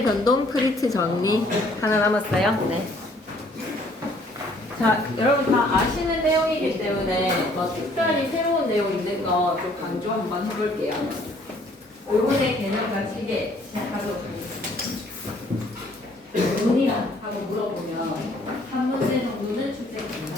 시간의 변동 프리트 정리 하나 남았어요. 네. 자, 여러분 다 아시는 내용이기 때문에 특별히 새로운 내용 있는 거 좀 강조 한번 해볼게요. 오분의 개념과 체계 시작하도록 하겠습니다. 문이란 하고 물어보면 한 문제 정도는 출제됩니다.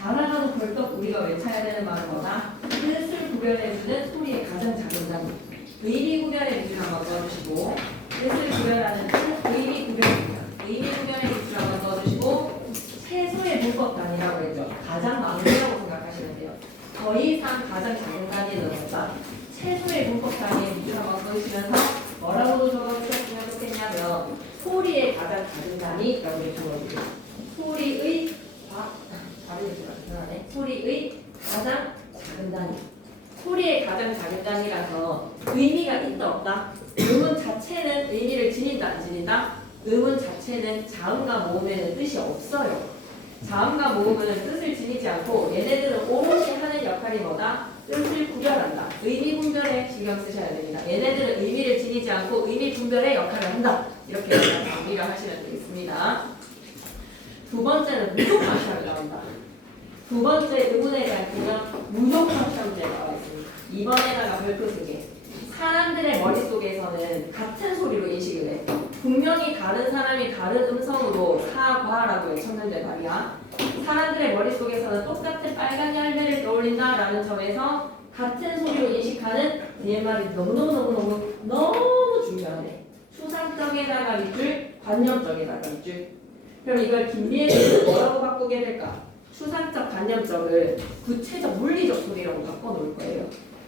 자라나도 벌떡 우리가 외쳐야 되는 말은 뭐다? 뜻을 구별해주는 소리의 가장 작은 단위. 의미 구별의 기준 한번 써주시고, 뜻을 구별하는 의미 구별입니다. 의미 구별의 기준 한번 써주시고, 최소의 문법 단위라고 했죠. 가장 많으라고 생각하시면 돼요. 더 이상 가장 작은 단위는 없다. 최소의 문법 단위의 기준 한번 써주시면서 뭐라고도 적어주셨으면 좋겠냐면 소리의 가장 작은 단위라고 적어주세요. 소리의 소리의 가장 작은 단위. 소리의 가장 작은 단위라서 의미가 있다 없다? 음은 자체는 의미를 지닌다 안 지닌다? 음은 자체는 자음과 모음에는 뜻이 없어요. 자음과 모음은 뜻을 지니지 않고 얘네들은 오롯이 하는 역할이 뭐다? 뜻을 구별한다. 의미 분별에 신경 쓰셔야 됩니다. 얘네들은 의미를 지니지 않고 의미 분별의 역할을 한다. 이렇게 정리를 하시면 되겠습니다. 두 번째는 무조건 시험이 나온다. 두 번째 의문에 대한 개념 무조건 시험지에 나와 있습니다. 이번에다가 별표 3개. 사람들의 머릿속에서는 같은 소리로 인식을 해. 분명히 다른 사람이 다른 음성으로 사과라고 외쳤는데 말이야. 사람들의 머릿속에서는 똑같은 빨간 열매를 떠올린다라는 점에서 같은 소리로 인식하는 DMR이 너무 중요하네. 추상적에다가 밑줄, 관념적에다가 밑줄. 그럼 이걸 김리에서 뭐라고 바꾸게 될까? 추상적 관념적을 구체적 물리적 소리라고 바꿔놓을 거예요.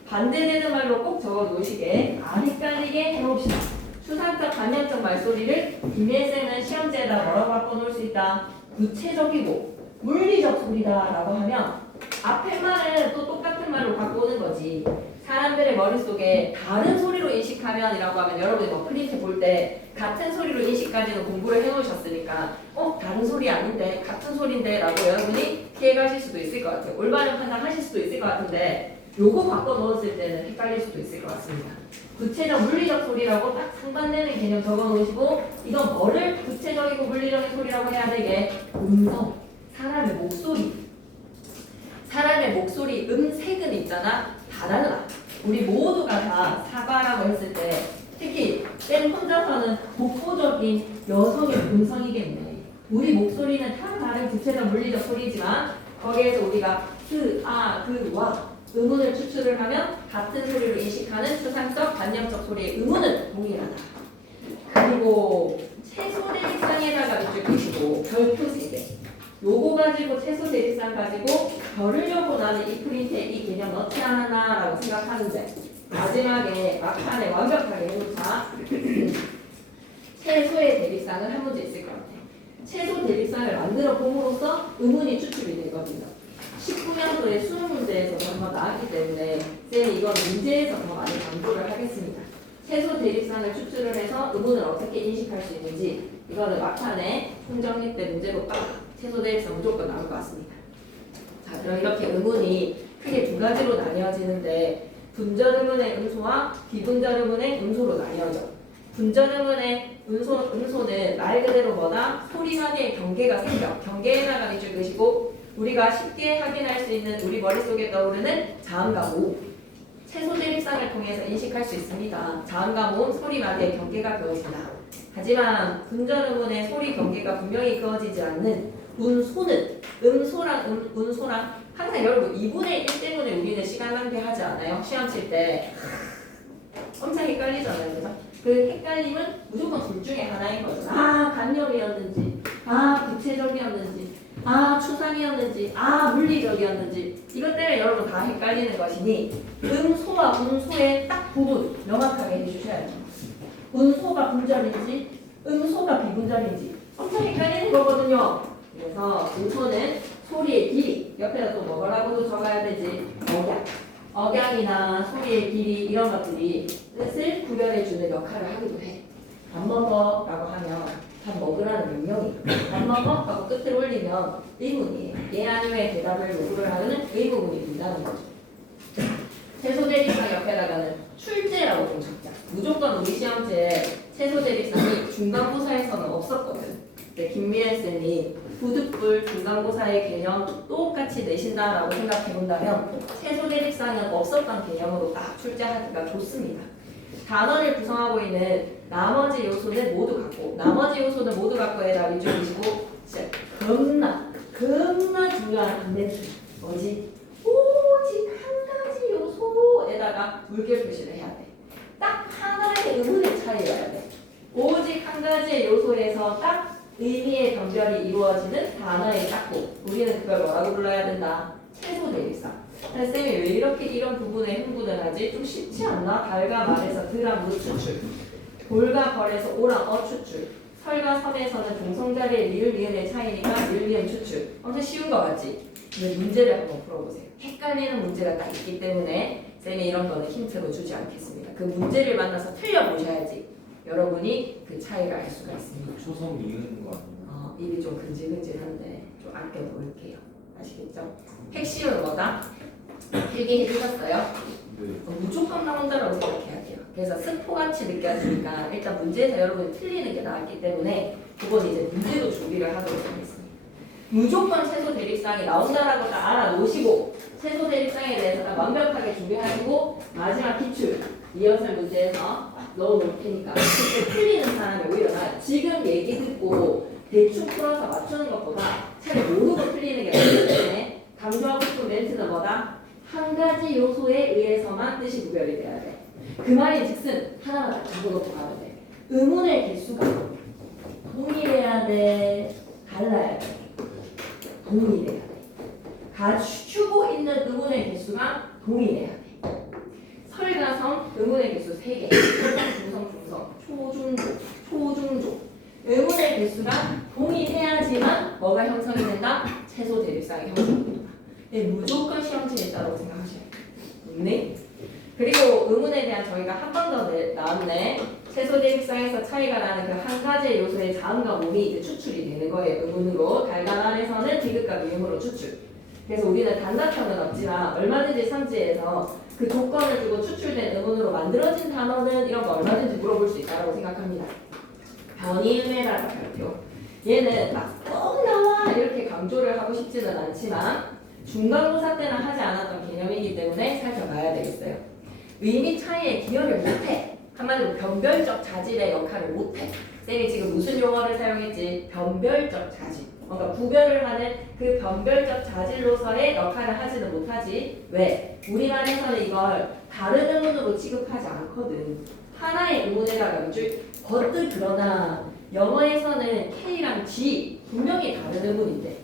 반대되는 말로 꼭 적어 놓으시게 헷갈리게 해봅시다. 추상적 관념적 말소리를 김예쌤은 시험지에다 뭐라고 바꿔놓을 수 있다? 구체적이고 물리적 소리다라고 하면 앞에 말은 또 똑같은 말로 바꿔오는 거지. 사람들의 머릿속에 다른 소리로 인식하면이라고 하면 여러분이 뭐 프린트 볼 때 같은 소리로 인식까지는 공부를 해놓으셨으니까 다른 소리 아닌데 같은 소리인데 라고 여러분이 피해가실 수도 있을 것 같아요. 올바른 판단하실 수도 있을 것 같은데 요거 바꿔 넣었을 때는 헷갈릴 수도 있을 것 같습니다. 구체적 물리적 소리라고 딱 상반되는 개념 적어 놓으시고 이건 뭐를 구체적이고 물리적인 소리라고 해야 되게? 음성, 사람의 목소리. 사람의 목소리 음색은 있잖아. 다 달라. 우리 모두가 다 사과라고 했을 때 특히 쌤 혼자서는 독보적인 여성의 음성이겠네. 우리 목소리는 다 다른 구체적 물리적 소리지만 거기에서 우리가 그, 아, 그, 와 의문을 추출을 하면 같은 소리로 인식하는 추상적, 관념적 소리의 의문은 동일하다. 그리고 최소 대립상에다가 밑줄 그시고 별표 3개. 요거 가지고 최소 대립상 가지고 별을려고 나는 이 프린트에 이 개념 넣지 않았나라고 생각하는데 마지막에 막판에 완벽하게 해놓자. 최소의 대립상은 한 문제 있을 것 같아. 최소 대립상을 만들어 봄으로써 의문이 추출이 되거든요. 19년도에 수능 문제에서 한번 나왔기 때문에 쌤이 이건 문제에서 더 많이 강조를 하겠습니다. 최소 대립상을 추출을 해서 의문을 어떻게 인식할 수 있는지 이거는 막판에 총정리 때 문제로 딱 최소 대립상 무조건 나올 것 같습니다. 자, 그럼 이렇게 의문이 크게 두 가지로 나뉘어지는데 분절 의문의 음소와 비분절 의문의 음소로 나뉘어져. 분절 의문의 음소는 말 그대로 뭐다? 소리 간의 경계가 생겨. 경계에다가 밑줄 그시고 우리가 쉽게 확인할 수 있는 우리 머릿속에 떠오르는 자음과 모음. 최소 대립상을 통해서 인식할 수 있습니다. 자음과 모음, 소리마다의 경계가 그어진다. 하지만 분절 의문의 소리 경계가 분명히 그어지지 않는 운소는 음소랑 운소랑 항상 여러분 2분의 1 때문에 우리는 시간 낭비하지 않아요? 시험 칠 때 엄청 헷갈리잖아요. 그래서 그 헷갈림은 무조건 둘 중에 하나인 거죠. 관념이었는지 구체적이었는지 추상이었는지 물리적이었는지 이것 때문에 여러분 다 헷갈리는 것이니 음소와 운소의 딱 부분 명확하게 해주셔야죠. 운소가 분절인지 음소가 비분절인지 엄청 헷갈리는 거거든요. 그래서 음소는 소리의 길이 옆에다 또 뭐라고도 적어야 되지? 억양이나 소리의 길이 이런 것들이 뜻을 구별해주는 역할을 하기도 해. 밥 먹어 라고 하면 밥 먹으라는 명령이 밥 먹어? 하고 끝을 올리면 의문이에요. 예 아니오의 대답을 요구를 하는 의문문이 된다는 거죠. 최소 대립상 옆에다가는 출제라고 좀 적자. 무조건 우리 시험지에 최소 대립상이 중간고사에서는 없었거든. 김미애 쌤이 부득불 중간고사의 개념 똑같이 내신다라고 생각해 본다면 최소 대립상은 없었던 개념으로 딱 출제하기가 좋습니다. 단원을 구성하고 있는 나머지 요소는 모두 갖고에다 위주로 주고 진짜 겁나 중요한 한 멘트 뭐지? 오직 한 가지 요소에다가 물결 표시를 해야 돼. 딱 하나의 의문의 차이여야 돼. 오직 한 가지의 요소에서 딱 의미의 변별이 이루어지는 단어의 짝꿍. 우리는 그걸 뭐라고 불러야 된다? 최소 대립상. 쌤이 왜 이렇게 이런 부분에 흥분을 하지? 좀 쉽지 않나? 달과 말에서 드랑 무 추출, 볼과 벌에서 오랑 어 추출, 설과 섬에서는 동성자리의 리을 미음의 차이니까 리을 미음 추출. 엄청 쉬운 거 같지? 근데 문제를 한번 풀어보세요. 헷갈리는 문제가 딱 있기 때문에 쌤이 이런 거는 힌트로 주지 않겠습니다. 그 문제를 만나서 틀려보셔야지 여러분이 그 차이를 알 수가 있습니다. 초성 이은 거 아니에요? 입이 좀 근질근질한데 좀 아껴놓을게요. 아시겠죠? 핵심은 뭐다? 필기 해주셨어요? 네. 무조건 나온다라고 생각해야 돼요. 그래서 스포같이 느껴지니까 일단 문제에서 여러분이 틀리는 게 나왔기 때문에 그건 이제 문제로 준비를 하도록 하겠습니다. 무조건 최소 대립상이 나온다라고 딱 알아놓으시고 최소 대립상에 대해서 딱 완벽하게 준비하시고 마지막 기출 리허설 문제에서 넣어놓을 테니까 그때 틀리는 사람이 오히려 지금 얘기 듣고 대충 풀어서 맞추는 것보다 차라리 모르고 틀리는 게 낫기 때문에 강조하고 싶은 멘트는 뭐다? 한 가지 요소에 의해서만 뜻이 구별이 돼야 돼. 그 말인 즉슨 하나만 딱 적어놓고 가면 돼. 의문의 개수가 동일해야 돼? 달라야 돼? 동일해야 돼. 갖추고 있는 의문의 개수가 동일해야 돼. 설가성 의문의 개수 3개. 중성, 초중조. 의문의 개수가 동일해야지만 뭐가 형성이 된다? 최소 대립상이 형성이 된다. 네, 무조건 시험지에 있다고 생각하셔야 돼요. 네. 그리고 의문에 대한 저희가 한 번 더 나왔네. 최소 대립상에서 차이가 나는 그 한 가지의 요소의 자음과 몸이 이제 추출이 되는 거예요. 의문으로. 달간안에서는 디귿과 미음으로 추출. 그래서 우리는 단답형은 없지만 얼마든지 삼지에서 그 조건을 두고 추출된 의문으로 만들어진 단어는 이런 거 얼마든지 물어볼 수 있다고 생각합니다. 변이음에다가 발표. 얘는 막 꼭 나와 이렇게 강조를 하고 싶지는 않지만 중간고사 때는 하지 않았던 개념이기 때문에 살펴봐야 되겠어요. 의미 차이에 기여를 못해. 한마디로 변별적 자질의 역할을 못해. 쌤이 지금 무슨 용어를 사용했지? 변별적 자질. 뭔가 구별을 하는 그 변별적 자질로서의 역할을 하지는 못하지. 왜? 우리말에서는 이걸 다른 의문으로 취급하지 않거든. 하나의 의문에다가 위줄 버트. 그러나 영어에서는 K랑 G 분명히 다른 의문인데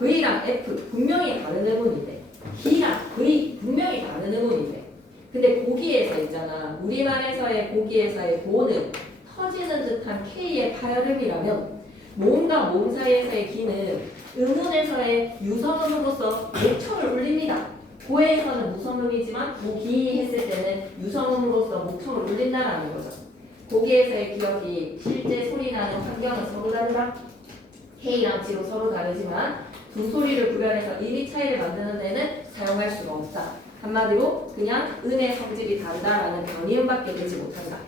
V랑 F 분명히 다른 의문인데 D랑 V 분명히 다른 의문인데 근데 고기에서 있잖아. 우리말에서의 고기에서의 고는 터지는 듯한 K의 파열음이라면 모음과 모음 사이에서의 기는 의문에서의 유성음으로서 목청을 울립니다. 고에서는 무성음이지만 고기 했을 때는 유성음으로서 목청을 울린다라는 거죠. 고기에서의 기억이 실제 소리 나는 환경은 서로 다르다. K랑 G로 서로 다르지만 두 소리를 구별해서 의미 차이를 만드는 데는 사용할 수가 없다. 한마디로 그냥 음의 성질이 다르다라는 변이음밖에 되지 못한다.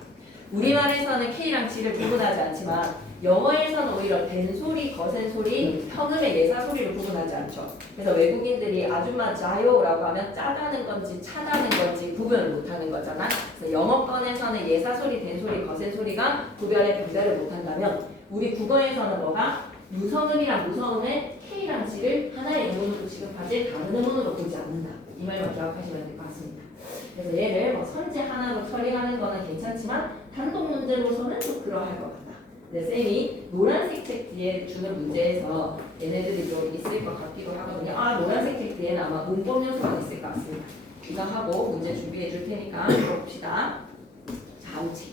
우리말에서는 K랑 G를 구분하지 않지만 영어에서는 오히려 된소리, 거센소리, 평음의 예사소리를 구분하지 않죠. 그래서 외국인들이 아줌마 자요라고 하면 짜다는 건지 차다는 건지 구분을 못하는 거잖아. 그래서 영어권에서는 예사소리, 된소리, 거센소리가 구별의 변별을 못한다면 우리 국어에서는 뭐가? 유성음이랑 무성음의 K랑 G를 하나의 의문으로 취급하지 다른 의문으로 보지 않는다. 이 말만 기억하시면 될 것 같습니다. 그래서 얘를 뭐 선지 하나로 처리하는 거는 괜찮지만 단독 문제로서는 좀 그러할 것 같다. 근데 쌤이 노란색 책 뒤에 주는 문제에서 얘네들이 좀 있을 것 같기도 하거든요. 노란색 책 뒤에는 아마 문법 요소가 있을 것 같습니다. 이거 하고 문제 준비해 줄 테니까 들어봅시다. 자우책.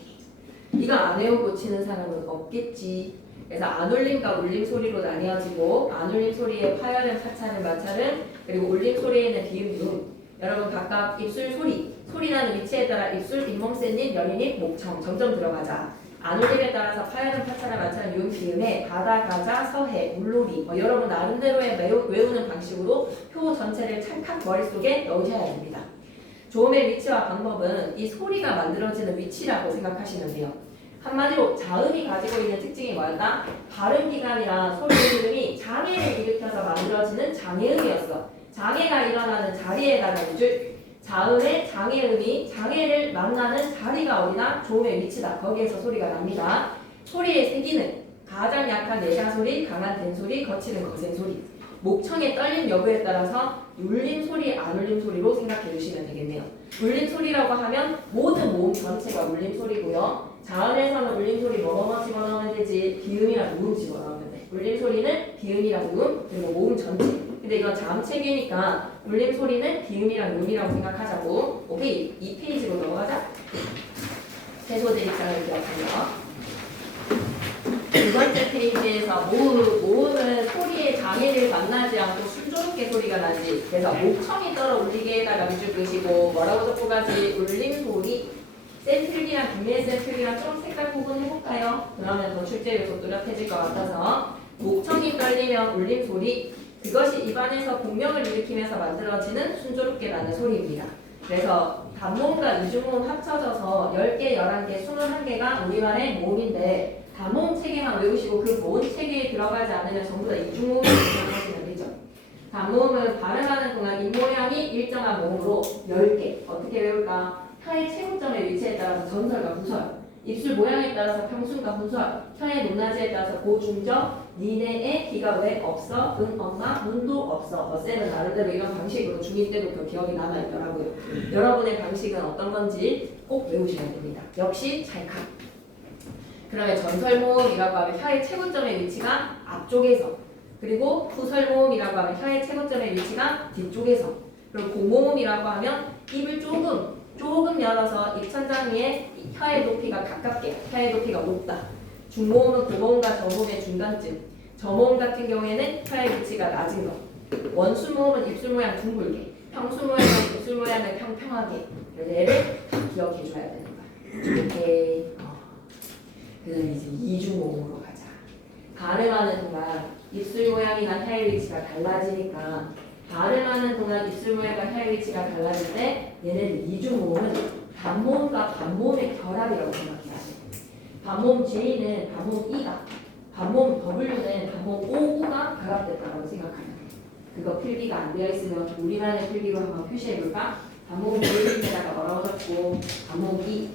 이거 안 외우고 치는 사람은 없겠지. 그래서 안울림과 울림 소리로 나뉘어지고 안울림 소리의 파열음, 파차름, 마찰음 그리고 울림 소리에는 비음, 음. 여러분 각각 입술 소리 나는 위치에 따라 입술, 잇몸, 샌입, 여린입, 목청 점점 들어가자. 안울림에 따라서 파열음, 파차름, 마찰음, 유음, 비음에 바다, 가자, 서해, 물놀이 여러분 나름대로의 외우는 방식으로 표 전체를 찰칵 머릿속에 넣으셔야 됩니다. 조음의 위치와 방법은 이 소리가 만들어지는 위치라고 생각하시면 돼요. 한마디로 자음이 가지고 있는 특징이 뭐였다? 발음기관이랑 소리 흐름이 장애를 일으켜서 만들어지는 장애음이었어. 장애가 일어나는 자리에다가 이줄 자음의 장애음이 장애를 만나는 자리가 어디나 조음의 위치다. 거기에서 소리가 납니다. 소리의 세 기능, 가장 약한 내장 소리, 강한 댄 소리, 거칠은 거센 소리. 목청의 떨림 여부에 따라서 울림 소리, 안 울림 소리로 생각해 주시면 되겠네요. 울림 소리라고 하면 모든 모음 전체가 울림 소리고요. 자음에서는 울림 소리 뭐뭐 집어넣으면 되지, 비음이랑 무음 집어넣으면 돼. 울림 소리는 비음이랑 무음, 그리고 모음 전체. 근데 이건 자음 체계니까 울림 소리는 비음이랑 무음이라고 생각하자고. 오케이, 2페이지로 넘어가자. 세소 대입장을 기억하며. 두 번째 페이지에서 모음은 소리의 장애를 만나지 않고 순조롭게 소리가 나지. 그래서 목청이 떨어 울리게에다가 밑줄 끄시고 뭐라고 적고 가지? 울림 소리. 센 필기랑 분리의 센 필기랑 좀 색깔 구분해볼까요? 그러면 더 출제 요소 뚜렷해질 것 같아서 목청이 떨리면 울림 소리. 그것이 입안에서 공명을 일으키면서 만들어지는 순조롭게 나는 소리입니다. 그래서 단모음과 이중모음 합쳐져서 10개, 11개, 21개가 우리말의 모음인데 단모음 체계만 외우시고 그 모음 체계에 들어가지 않으면 전부 다 이중모음을 생각하시면 되죠. 단모음은 발음하는 동안 입모양이 일정한 모음으로 10개. 어떻게 외울까? 혀의 최고점의 위치에 따라서 전설과 부설, 입술 모양에 따라서 평순과 훈설, 혀의 높낮이에 따라서 고중저, 니네의 기가 왜 없어? 응 엄마 문도 없어. 쌤은 나름대로 이런 방식으로 중2 때부터 기억이 남아있더라고요. 여러분의 방식은 어떤 건지 꼭 외우셔야 됩니다. 역시 찰칵. 그러면 전설모음이라고 하면 혀의 최고점의 위치가 앞쪽에서, 그리고 후설모음이라고 하면 혀의 최고점의 위치가 뒤쪽에서, 그리고 고모음이라고 하면 입을 조금 열어서 입천장 위에 혀의 높이가 가깝게, 혀의 높이가 높다. 중모음은 고모음과 저모음의 중간쯤. 저모음 같은 경우에는 혀의 위치가 낮은 것. 원수모음은 입술 모양 둥글게, 평수모음은 입술 모양을 평평하게. 얘를 기억해 줘야 되는 거야. 이렇게. 그다음에 이제 이중모음으로 가자. 발음하는 동안 입술 모양이나 혀의 위치가 달라지니까 발음하는 동안 입술 모양과 혀의 위치가 달라질 때 얘네들 이중모음은 반모음과 반모음의 결합이라고 생각해야 돼. 반모음 J는 반모음 E가, 반모음 W는 반모음 O가 결합됐다고 생각하면 돼. 그거 필기가 안 되어 있으면 우리만의 필기로 한번 표시해볼까? 반모음 J 밑에다가 뭐라고 적고 반모음 E,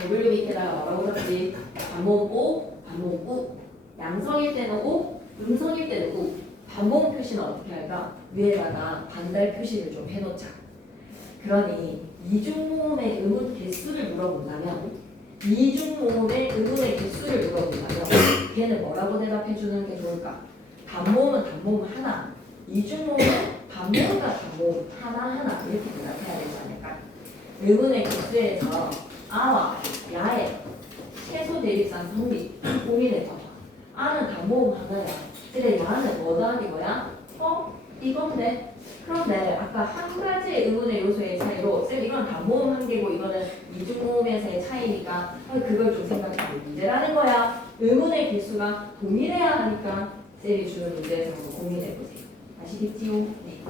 W 밑에다가 뭐라고 적지? 반모음 O, 반모음 U. 양성일 때는 O, 음성일 때는 U. 반모음 표시는 어떻게 할까? 위에다가 반달 표시를 좀 해놓자. 그러니 이중모음의 음운 개수를 물어본다면, 이중모음의 음운의 개수를 물어본다면 걔는 뭐라고 대답해 주는 게 좋을까? 단모음은 단모음 하나, 이중모음은 반모음과 단모음 하나 이렇게 대답해야 되지 않을까? 음운의 개수에서 아와 야의 최소 대립상 성립 고민해봐. 아는 단모음 하나야. 근데 야는 뭐 더하기 뭐야? 이건데. 그런데 아까 한 가지의 의문의 요소의 차이로 쌤 이건 단모음 한 개고 이거는 이중모음에서의 차이니까 그걸 좀 생각해볼 문제라는 거야. 의문의 개수가 동일해야 하니까 쌤이 주는 문제에서 한번 고민해보세요. 아시겠지요? 네.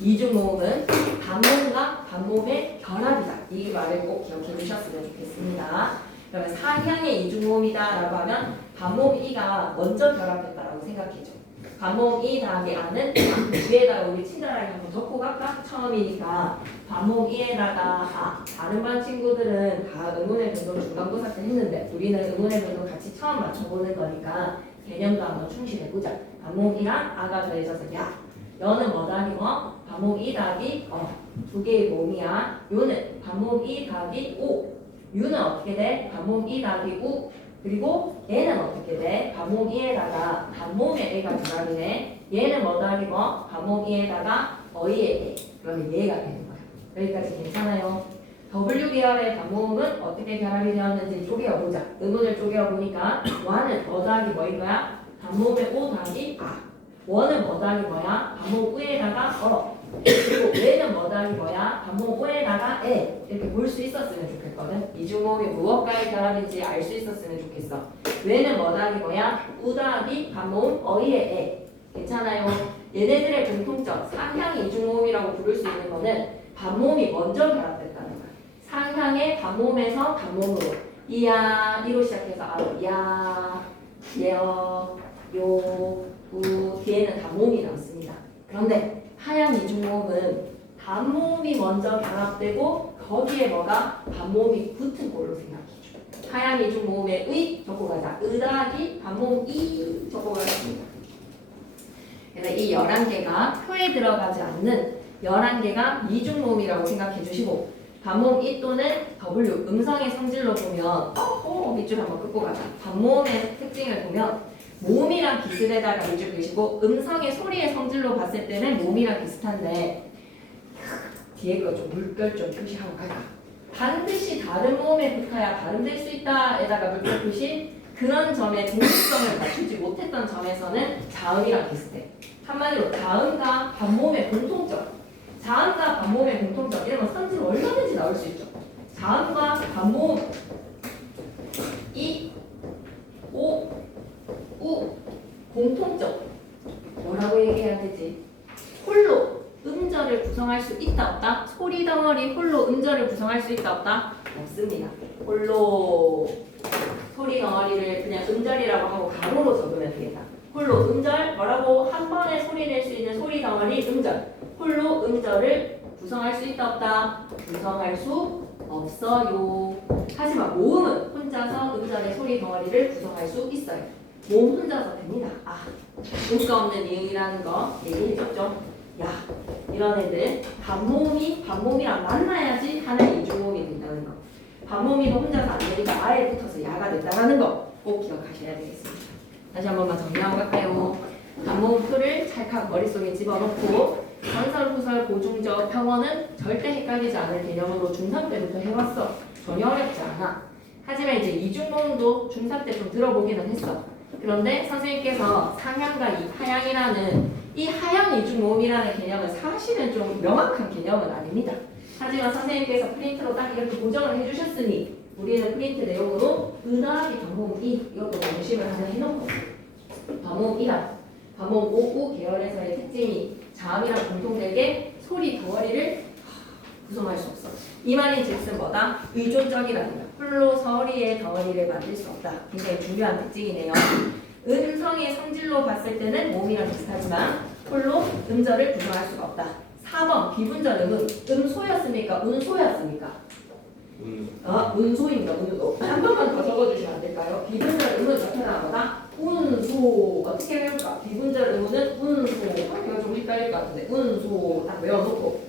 이중모음은 반모음과 반모음의 결합이다. 이 말을 꼭 기억해 주셨으면 좋겠습니다. 그러면 상향의 이중모음이다 라고 하면 반모음 E가 먼저 결합했다라고 생각해줘. 반모음 E 더하기 A는 위에다가 우리 친절하게 한번 적고 갈까? 처음이니까 반모음 E에다가 다른 반 친구들은 다 의문의 변동 중간고사 때 했는데 우리는 의문의 변동 같이 처음 맞춰보는 거니까 개념도 한번 충실해보자. 반모음 E랑 A가 더해져서 야. 여는 뭐다 이거? 반모음 E 더하기 두 개의 모음이야. 요는 반모음 E 더하기 O. 유는 어떻게 돼? 반모음 E 더하기 U. 그리고 얘는 어떻게 돼? 반모음 E에다가 반모음의 A가 결합이네. 얘는 뭐 더하기 뭐? 반모음 E에다가 어이의 A. 그러면 얘가 되는 거야. 여기까지 괜찮아요? W 계열의 반모음은 어떻게 결합이 되었는지 쪼개어보자. 의문을 쪼개어보니까 Y는 뭐 더하기 뭐인 거야? 반모음의 O 더하기 A. 원은 뭐 더하기 뭐야? 반모음 U에다가 그리고 왜는 뭐 더하기 뭐야? 반모음 U에다가 에. 이렇게 볼 수 있었으면 좋겠거든. 이중모음이 무엇과의 결합인지 알 수 있었으면 좋겠어. 왜는 뭐 더하기 뭐야? U 더하기 반모음 어이의 에. 괜찮아요? 얘네들의 공통점, 상향 이중모음이라고 부를 수 있는 거는 반모음이 먼저 결합됐다는 거야. 상향의 반모음에서 단모음으로, 이야 이로 시작해서 아로 야, 여, 요, 우 뒤에는 다 모음이 나왔습니다. 그런데 하양 이중모음은 단모음이 먼저 결합되고 거기에 뭐가 반모음이 붙은 걸로 생각해줘. 하양 이중모음의 의 적고 가자. 으다기 반모음 이 적고 가겠습니다. 그래서 이 11개가 표에 들어가지 않는 11개가 이중모음이라고 생각해 주시고 반모음 이 또는 W 음성의 성질로 보면 밑줄 한번 긋고 가자. 반모음의 특징을 보면 모음이랑 비슷해다가 밑줄 그시고 음성의 소리의 성질로 봤을 때는 모음이랑 비슷한데 뒤에 거 좀 물결 좀 표시하고 가자. 반드시 다른 모음에 붙어야 발음될 수 있다에다가 물결 표시 그런 점에 공식성을 갖추지 못했던 점에서는 자음이랑 비슷해. 한마디로 자음과 반모음의 공통점. 자음과 반모음의 공통점 이런 건 선질 얼마든지 나올 수 있죠. 자음과 반모음 이, 오, 우 공통점 뭐라고 얘기해야 되지? 홀로 음절을 구성할 수 있다 없다? 소리 덩어리 홀로 음절을 구성할 수 있다 없다? 없습니다. 홀로 소리 덩어리를 그냥 음절이라고 하고 가로로 적으면 되겠다. 홀로 음절 뭐라고 한 번에 소리 낼 수 있는 소리 덩어리 음절. 홀로 음절을 구성할 수 있다 없다? 구성할 수 없어요. 하지만 모음은 혼자서 음절의 소리 덩어리를 구성할 수 있어요. 모음 혼자서 됩니다. 음가 없는 이응이라는 거 얘기해줬죠. 야 이런 애들 반모음이랑 만나야지 하나의 이중모음이 된다는 거. 반모음이도 혼자서 안 되니까 아예 붙어서 야가 된다는 거 꼭 기억하셔야 되겠습니다. 다시 한 번만 정리하고 갈까요? 반모음 표를 찰칵 머릿속에 집어넣고 건설, 후설, 고중적, 평어는 절대 헷갈리지 않을 개념으로 중3 때부터 해왔어. 전혀 어렵지 않아. 하지만 이제 이중모음도 중3 때 좀 들어보기는 했어. 그런데 선생님께서 상향과 이 하향이라는 이 하향 이중모음이라는 개념은 사실은 좀 명확한 개념은 아닙니다. 하지만 선생님께서 프린트로 딱 이렇게 고정을 해주셨으니 우리는 프린트 내용으로 은하기 반모음 이 이것도 명심을 하나 해놓고 반모음 이란 반모음 오우 계열에서의 특징이 자음이랑 공통되게 소리 덩어리를 구성할 수 없어. 이 말인 즉슨 뭐다? 의존적이라는 거. 홀로 서리의 덩어리를 만들 수 없다. 굉장히 중요한 특징이네요. 음성의 성질로 봤을 때는 모음이랑 비슷하지만 홀로 음절을 구성할 수가 없다. 4번 비분절 음은 음소였습니까? 운소였습니까? 운소입니다. 운소. 한 번만 더 적어주시면 안 될까요? 비분절 음은 나타나거나 운소 어떻게 외울까? 비분절 음은 운소. 이거 좀 헷갈릴 것 같은데 운소 딱 외워놓고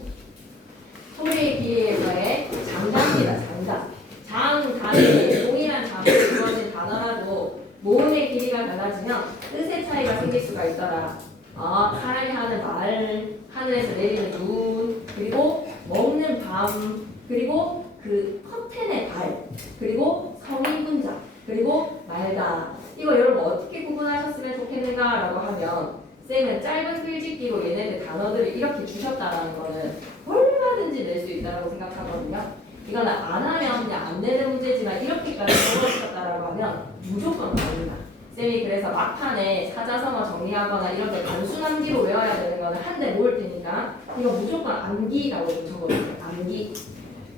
소리의 길이에서의 장단입니다. 장단. 장단이 동일한 장으로 이루어진 단어라도 모음의 길이가 달라지면 뜻의 차이가 생길 수가 있더라. 사람이 하는 말, 하늘에서 내리는 눈, 그리고 먹는 밤, 그리고 그 커튼의 발, 그리고 성인분자, 그리고 말다. 이거 여러분 어떻게 구분하셨으면 좋겠는가라고 하면 쌤은 짧은 글짓기로 얘네들 단어들을 이렇게 주셨다라는 거는 얼마든지 낼 수 있다고 생각하거든요. 이거는 안 하면 그냥 안 내는 문제지만 이렇게까지 적어주셨다라고 하면 무조건 됩니다. 쌤이 그래서 막판에 사자성어 정리하거나 이렇게 단순 암기로 외워야 되는 거는 한 대 모을 테니까 이거 무조건 암기라고 좀 적어주세요. 암기.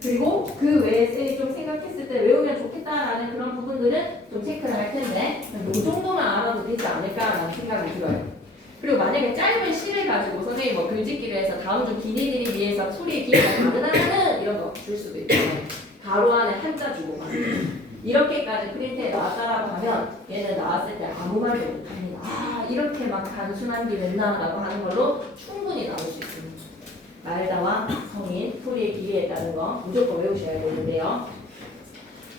그리고 그 외에 쌤이 좀 생각했을 때 외우면 좋겠다라는 그런 부분들은 좀 체크를 할 텐데 이 정도만 알아도 되지 않을까라는 생각이 들어요. 그리고 만약에 짧은 시를 가지고 선생님이 뭐 글짓기를 해서 다음 주 기니들이 위해서 소리의 길이가 다르다는 이런 거 줄 수도 있고 가로 안에 한자 주고 막 이렇게까지 프린트에 나왔다라고 하면 얘는 나왔을 때 아무 말도 못합니다. 이렇게 막 단순한 게 됐나라고 하는 걸로 충분히 나올 수 있습니다. 말다와 성인, 소리의 길이에 따른 거 무조건 외우셔야 되는데요.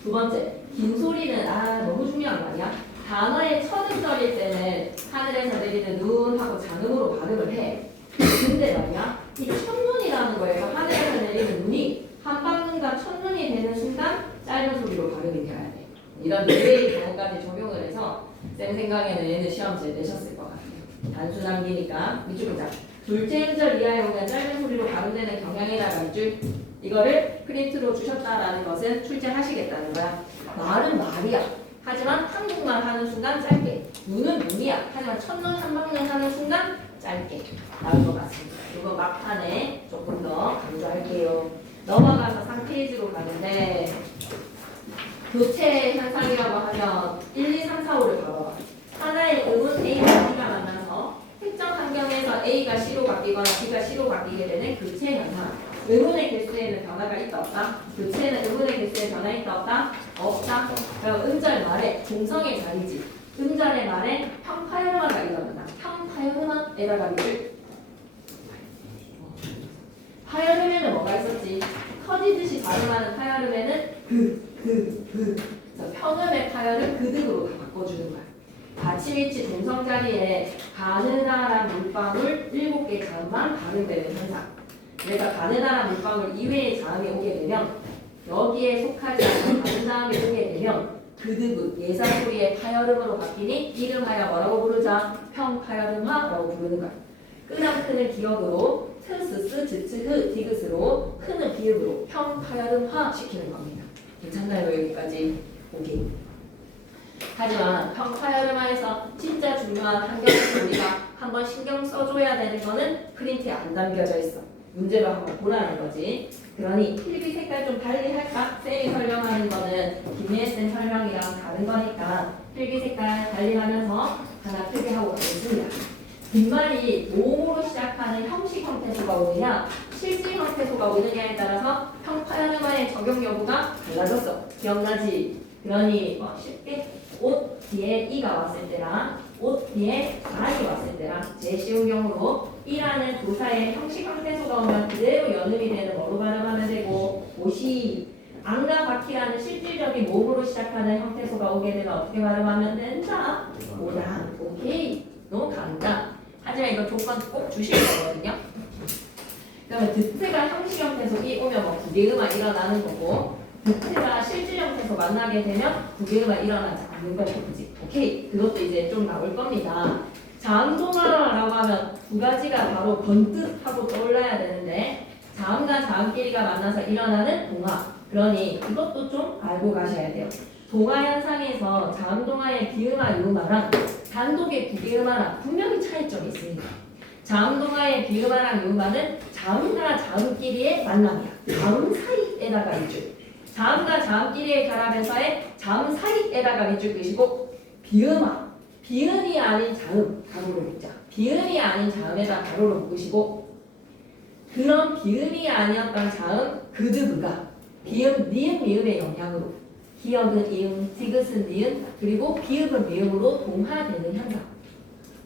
두 번째, 긴 소리는 너무 중요한 말이야. 단어의 첫 음절일 때는 하늘에서 내리는 눈하고 장음으로 발음을 해. 근데 말이야, 이 첫눈이라는 거에서 하늘에서 내리는 눈이 한방눈과 첫눈이 되는 순간 짧은 소리로 발음이 돼야 돼. 이런 뇌의 경우까지 적용을 해서 쌤 생각에는 얘는 시험 잘 내셨을 것 같아요. 단순 암기니까 밑줄 자. 둘째 음절 이하에 오면 짧은 소리로 발음되는 경향이라가 밑줄. 이거를 프린트로 주셨다라는 것은 출제하시겠다는 거야. 말은 말이야. 하지만 한국말 하는 순간 짧게. 눈은 눈이야. 하지만 첫눈 한방눈 하는 순간 짧게 나올 것 같습니다. 이거 막판에 조금 더 강조할게요. 넘어가서 3페이지로 가는데 교체 현상이라고 하면 1, 2, 3, 4, 5를 봐봐. 하나의 음은 A와 B가 만나서 특정 환경에서 A가 C로 바뀌거나 B가 C로 바뀌게 되는 교체 현상. 음운의 개수에는 변화가 있다 없다? 교체는 음운의 개수에 변화 있다 없다? 없다. 그럼 음절 말에 동성의 자리지. 음절의 말에 평파열음화가 일어난다. 평파열음화에다가 미를 파열음에는 뭐가 있었지? 터지듯이 발음하는 파열음에는 그래서 평음의 파열은 그득으로 다 바꿔주는 거야. 받침일치 동성 자리에 가느다란 물방울 7개 자음만 발음되는 현상. 내가 가느다란 물방울 이외의 자음이 오게 되면 여기에 속하지 않는 다른 자음이 오게 되면 그득 예사 소리의 파열음으로 바뀌니 이름하여 뭐라고 부르자? 평파열음화라고 부르는 거야. 끄랑 크는 기억으로 트스스 즈츠흐 디귿으로 크는 비읍으로 평파열음화 시키는 겁니다. 괜찮나요? 여기까지 오케이. 하지만 평파열음화에서 진짜 중요한 한경에서 우리가 한번 신경 써줘야 되는 거는 프린트에 안 담겨져 있어. 문제로 한번 보라는 거지. 그러니 필기 색깔 좀 달리 할까? 쌤이 설명하는 거는 김예혜 쌤 설명이랑 다른 거니까 필기 색깔 달리 하면서 하나 표기하고 가겠습니다. 빈말이 모음으로 시작하는 형식 형태소가 오느냐 실질 형태소가 오느냐에 따라서 평파열음화의 적용 여부가 달라졌어. 기억나지? 그러니 쉽게 옷 뒤에 이가 왔을 때랑 옷 뒤에 아이 왔을 때랑 제일 쉬운 경우로 이라는 도사의 형식 형태소가 오면 그대로 연음이 되는 뭐로 발음하면 되고 옷이 안과 바퀴라는 실질적인 모음으로 시작하는 형태소가 오게 되면 어떻게 발음하면 된다? 오랑. 오케이. 너무 간다. 하지만 이거 조건 꼭 주실 거거든요. 그러면 드트가 형식 형태소이 오면 뭐 구개음화 일어나는 거고 드트가 실질 형태소 만나게 되면 구개음화 일어나지 않는 거겠지. 오케이. 그것도 이제 좀 나올 겁니다. 자음동화라고 하면 두 가지가 바로 번뜩하고 떠올라야 되는데 자음과 자음끼리가 만나서 일어나는 동화. 그러니 이것도 좀 알고 가셔야 돼요. 동화 현상에서 자음동화의 비음화, 유음화랑 단독의 구개음화랑 분명히 차이점이 있습니다. 자음동화의 비음화랑 유음화는 자음과 자음끼리의 만남이야. 자음 사이에다가 위줄. 자음과 자음끼리의 결합에서의 자음 사이에다가 위줄 뜻이고 비음화. 비음이 아닌 자음, 가로로 묶자. 비음이 아닌 자음에다 가로로 묶으시고 그런 비음이 아니었던 자음, 그드브가 비음, 니은, 미음의 영향으로 기억은 이음, 디귿은 니은, 그리고 비읍은 미음으로 동화되는 현상.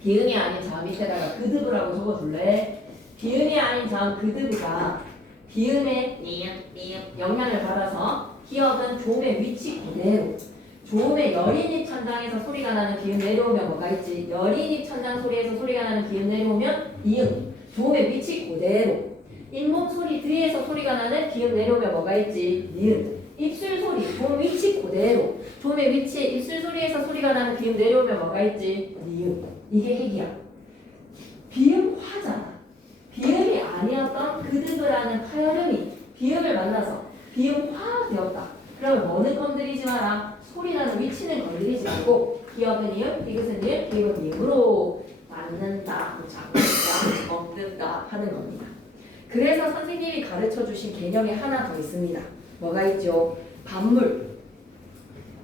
비음이 아닌 자음 밑에다가 그드브라고 적어줄래? 비음이 아닌 자음 그드브가 비음의 니은, 미음 영향을 받아서 기억은 조음의 위치 그대로 조음의 여린입 천장에서 소리가 나는 기음 내려오면 뭐가 있지? 여린입 천장 소리에서 소리가 나는 기음 내려오면 이음 조음의 위치 그대로 잇몸 소리 뒤에서 소리가 나는 기음 내려오면 뭐가 있지? 니은 입술 소리 조음 위치 그대로 조음의 위치에 입술 소리에서 소리가 나는 기음 내려오면 뭐가 있지? 니은 이게 핵이야. 비음화잖아. 비음이 아니었던 그드브라는 파열음이 비음을 만나서 비음화 되었다. 그러면 뭐는 건드리지 마라. 소리 나는 위치는 건드리지 말고 기억은 이음, 디귿은 니은, 기음은 미음으로 맞는다, 잡는다, 먹는다 하는 겁니다. 그래서 선생님이 가르쳐 주신 개념이 하나 더 있습니다. 뭐가 있죠? 반물.